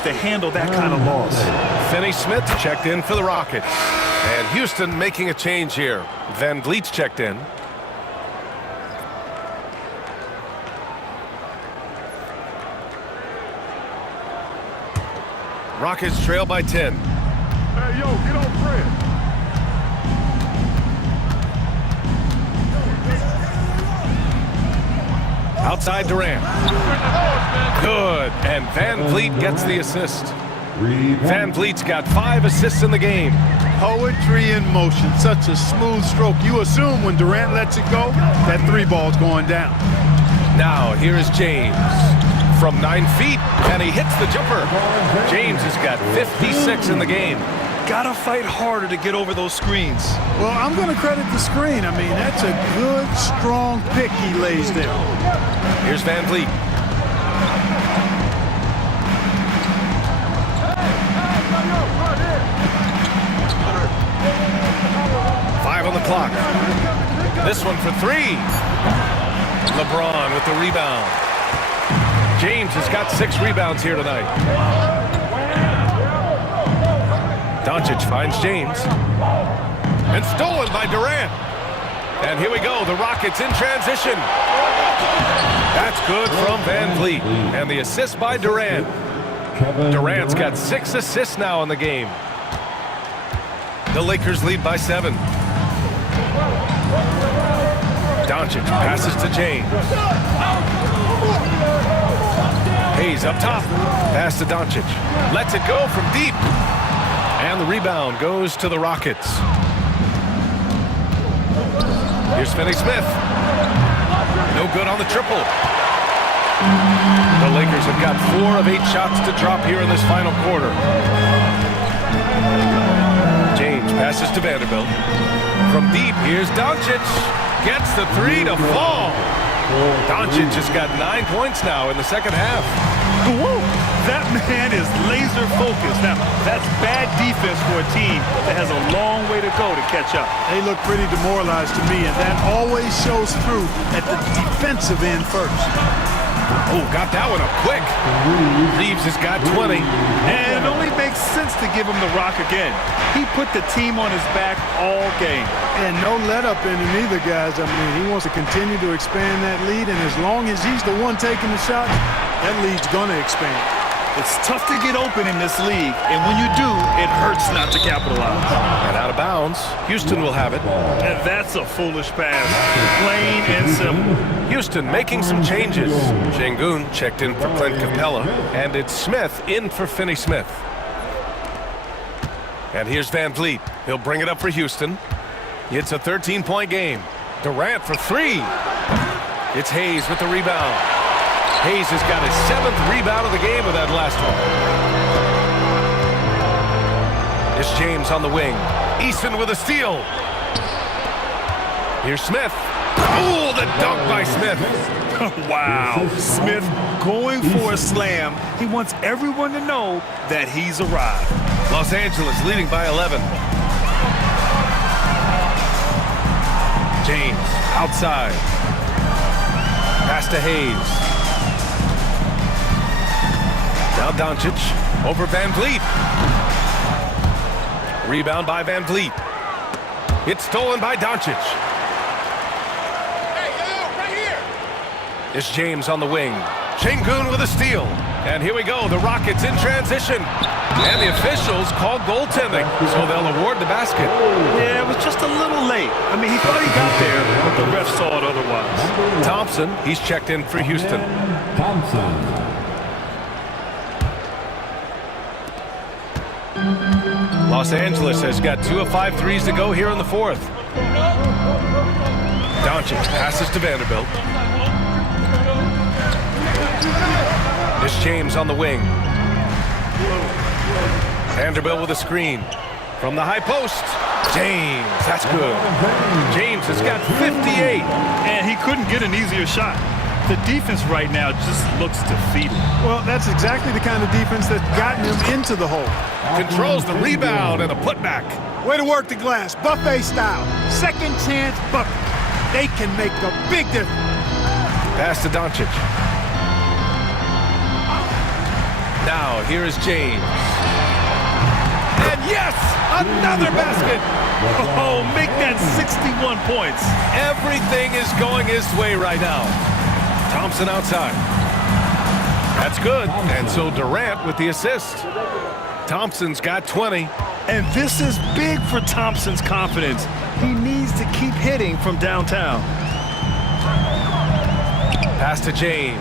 to handle that kind of loss. Finney Smith checked in for the Rockets. And Houston making a change here. Van Vliet's checked in. Rockets trail by 10. Hey, yo, get on Fred. Outside Durant. Good. And Van Vliet gets the assist. Van Vliet's got 5 assists in the game. Poetry in motion. Such a smooth stroke. You assume when Durant lets it go, that 3 ball's going down. Now, here is James from 9 feet, and he hits the jumper. James has got 56 in the game. Gotta fight harder to get over those screens. Well, I'm going to credit the screen. I mean, that's a good, strong pick he lays there. Here's Van Vliet. Five on the clock. This one for 3. LeBron with the rebound. James has got 6 rebounds here tonight. Doncic finds James. And stolen by Durant. And here we go, the Rockets in transition. That's good from Van Vliet. And the assist by Durant. Durant's got 6 assists now in the game. The Lakers lead by 7. Doncic passes to James. Hayes up top. Pass to Doncic. Lets it go from deep. And the rebound goes to the Rockets. Here's Finney Smith. No good on the triple. The Lakers have got 4 of 8 shots to drop here in this final quarter. James passes to Vanderbilt. From deep, here's Doncic. Gets the 3 to fall. Doncic has got 9 points now in the second half. Whoa, that man is laser focused. Now, that's bad defense for a team that has a long way to go to catch up. They look pretty demoralized to me, and that always shows through at the defensive end first. Oh, got that one up quick. Reeves has got 20. And it only makes sense to give him the rock again. He put the team on his back all game. And no let up in him either, guys. I mean, he wants to continue to expand that lead, and as long as he's the one taking the shots, that lead's going to expand. It's tough to get open in this league, and when you do, it hurts not to capitalize. And out of bounds, Houston will have it. And that's a foolish pass. Plain and simple. Houston making some changes. Şengün checked in for Clint Capella, and it's Smith in for Finney Smith. And here's Van Vliet. He'll bring it up for Houston. It's a 13-point game. Durant for 3. It's Hayes with the rebound. Hayes has got his 7th rebound of the game with that last one. It's James on the wing. Easton with a steal. Here's Smith. Oh, the dunk by Smith. Wow. Smith going for a slam. He wants everyone to know that he's arrived. Los Angeles leading by 11. James outside. Pass to Hayes. Now Doncic over Van Vliet. Rebound by Van Vliet. It's stolen by Doncic. Hey, yo, right here. It's James on the wing. Şengün with a steal. And here we go, the Rockets in transition. And the officials call goaltending, so they'll award the basket. Yeah, it was just a little late. I mean, he thought he got there, but the ref saw it otherwise. Thompson, he's checked in for Houston. Thompson. Los Angeles has got 2 of 5 threes to go here in the 4th. Doncic passes to Vanderbilt. It's James on the wing. Vanderbilt with a screen. From the high post. James, that's good. James has got 58. And he couldn't get an easier shot. The defense right now just looks defeated. Well, that's exactly the kind of defense that's gotten him into the hole. Controls the rebound and a putback. Way to work the glass, buffet style. Second chance bucket. They can make a big difference. Pass to Doncic. Now, here is James. And yes, another basket. Oh, make that 61 points. Everything is going his way right now. Thompson outside. That's good. And so Durant with the assist. Thompson's got 20. And this is big for Thompson's confidence. He needs to keep hitting from downtown. Pass to James.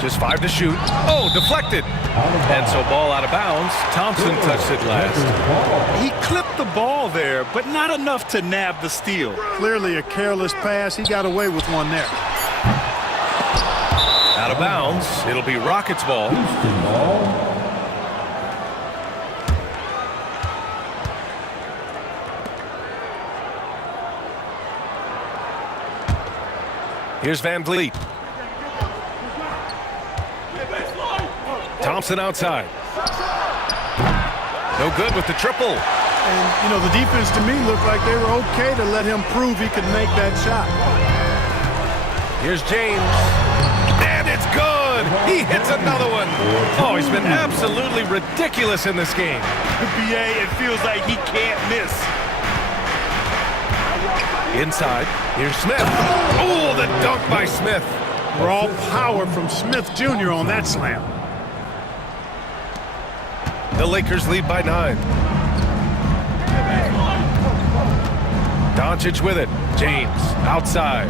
Just 5 to shoot. Oh, deflected. And so ball out of bounds. Thompson touched it last. He clipped the ball there, but not enough to nab the steal. Clearly a careless pass. He got away with one there. Out of bounds. It'll be Rockets ball. Houston ball. Here's Van Vliet. Thompson outside. No good with the triple. And, you know, the defense to me looked like they were okay to let him prove he could make that shot. Here's James. And it's good. He hits another one. Oh, he's been absolutely ridiculous in this game. BA, it feels like he can't miss. Inside. Here's Smith. Oh, the dunk by Smith. Raw power from Smith Jr. on that slam. The Lakers lead by 9. Doncic with it. James outside.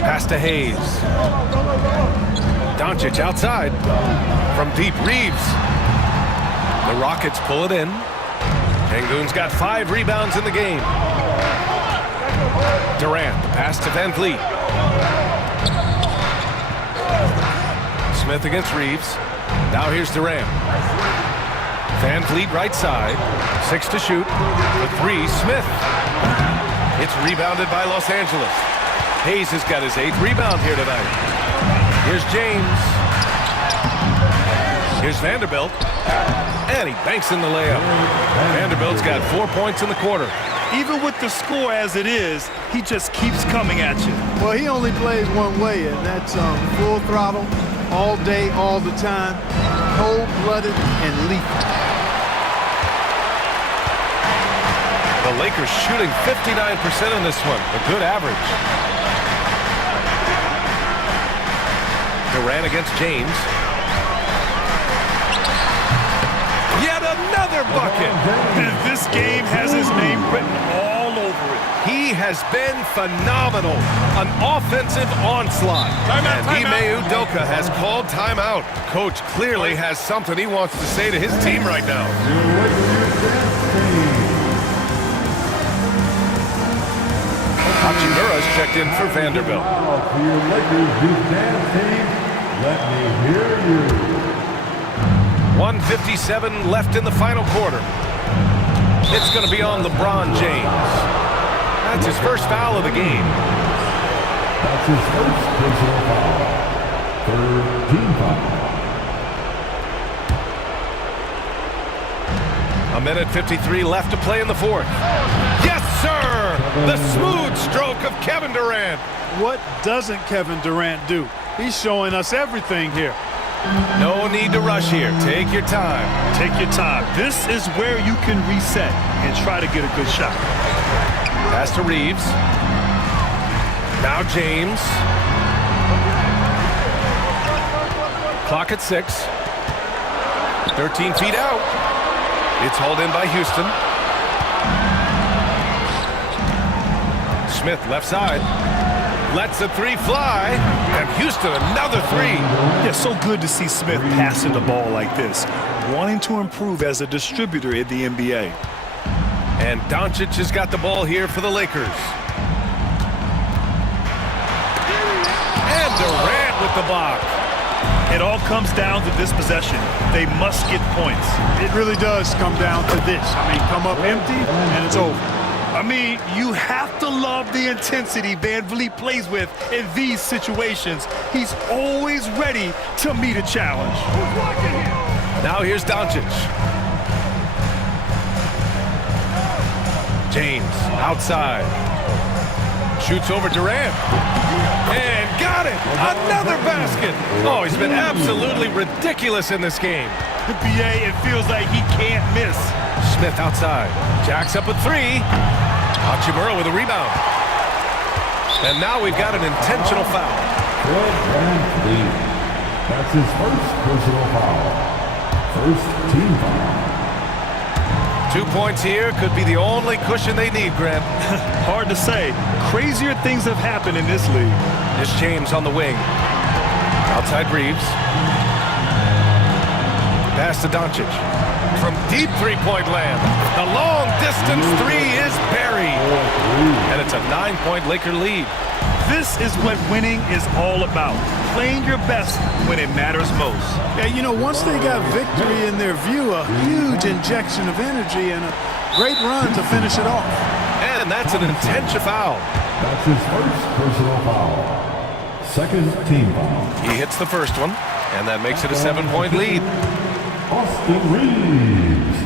Pass to Hayes. Doncic outside. From deep, Reeves. The Rockets pull it in. Sengun's got 5 rebounds in the game. Durant, the pass to Van Vliet. Smith against Reeves. Now here's Durant. Van Vliet right side. 6 to shoot. The 3, Smith. It's rebounded by Los Angeles. Hayes has got his 8th rebound here tonight. Here's James. Here's Vanderbilt. And he banks in the layup. Vanderbilt's got 4 points in the quarter. Even with the score as it is, he just keeps coming at you. Well, he only plays one way, and that's full throttle, all day, all the time, cold-blooded and lethal. The Lakers shooting 59% in this one, a good average. Durant against James. Yet another bucket. This game has his name written all over it. He has been phenomenal. An offensive onslaught. And Ime Udoka has called timeout. Coach clearly has something he wants to say to his team right now. Hachimura's checked in for Vanderbilt. Now for your Lakers youth dance team, let me hear you. 1:57 left in the final quarter. It's going to be on LeBron James. That's his first foul of the game. That's his first personal foul. Third team foul. 1:53 left to play in the fourth. Yes, sir! The smooth stroke of Kevin Durant. What doesn't Kevin Durant do? He's showing us everything here. No need to rush here. Take your time. Take your time. This is where you can reset and try to get a good shot. Pass to Reeves. Now James. Clock at 6. 13 feet out. It's hauled in by Houston. Smith left side. Lets the 3 fly. And Houston another 3. Yeah, so good to see Smith passing the ball like this. Wanting to improve as a distributor in the NBA. And Doncic has got the ball here for the Lakers. And Durant with the block. It all comes down to this possession. They must get points. It really does come down to this. I mean, come up empty, and it's over. I mean, you have to love the intensity Van Vliet plays with in these situations. He's always ready to meet a challenge. Now here's Doncic. James outside. Shoots over Durant. And got it! Another basket! Oh, he's been absolutely ridiculous in this game. BA, it feels like he can't miss. Smith outside. Jacks up a three. Hachimura with a rebound. And now we've got an intentional foul. Fred VanVleet. That's his first personal foul. First team foul. 2 points here could be the only cushion they need, Grant. Hard to say. Crazier things have happened in this league. Here's James on the wing. Outside Reeves. Pass to Doncic. From deep three-point land. The long-distance three is buried. And it's a 9-point Laker lead. This is what winning is all about. Playing your best when it matters most. Yeah, you know, once they got victory in their view, a huge injection of energy and a great run to finish it off. And that's an intentional foul. That's his first personal foul. Second team foul. He hits the first one, and that makes it a 7-point lead. Austin Reeves.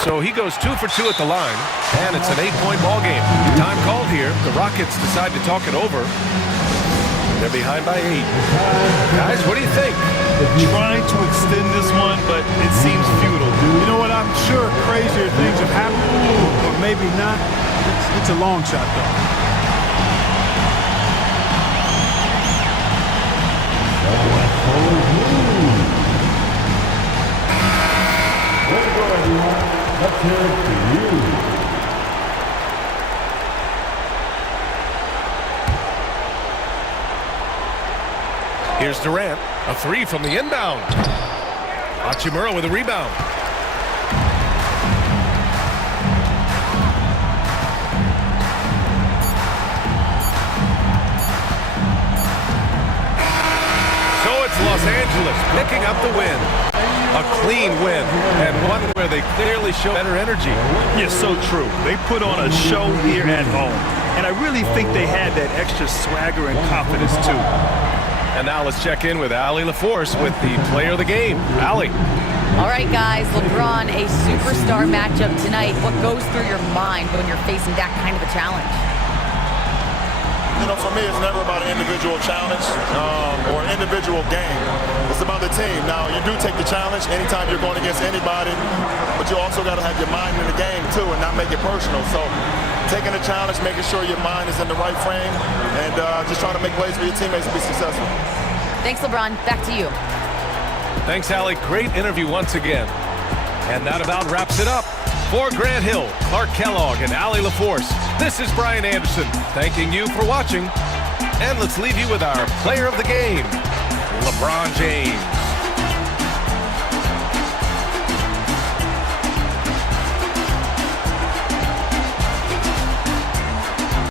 So he goes 2 for 2 at the line, and it's an 8-point ball game. Time called here. The Rockets decide to talk it over. They're behind by 8. Guys, what do you think? Trying to extend this one, but it seems futile. You know what? I'm sure crazier things have happened, or maybe not. It's a long shot, though. Let's hear it for you. Here's Durant. A three from the inbound. Hachimura with a rebound. So it's Los Angeles picking up the win. A clean win, and one where they clearly show better energy. Yeah, so true. They put on a show here at home, and I really think they had that extra swagger and confidence, too. And now let's check in with Allie LaForce with the player of the game. Allie. All right, guys, LeBron, a superstar matchup tonight. What goes through your mind when you're facing that kind of a challenge? You know, for me, it's never about an individual challenge or an individual game. It's about the team. Now, you do take the challenge anytime you're going against anybody, but you also got to have your mind in the game, too, and not make it personal. So taking the challenge, making sure your mind is in the right frame, and just trying to make plays for your teammates to be successful. Thanks, LeBron. Back to you. Thanks, Allie. Great interview once again. And that about wraps it up. For Grant Hill, Clark Kellogg, and Allie LaForce, this is Brian Anderson thanking you for watching. And let's leave you with our player of the game, LeBron James.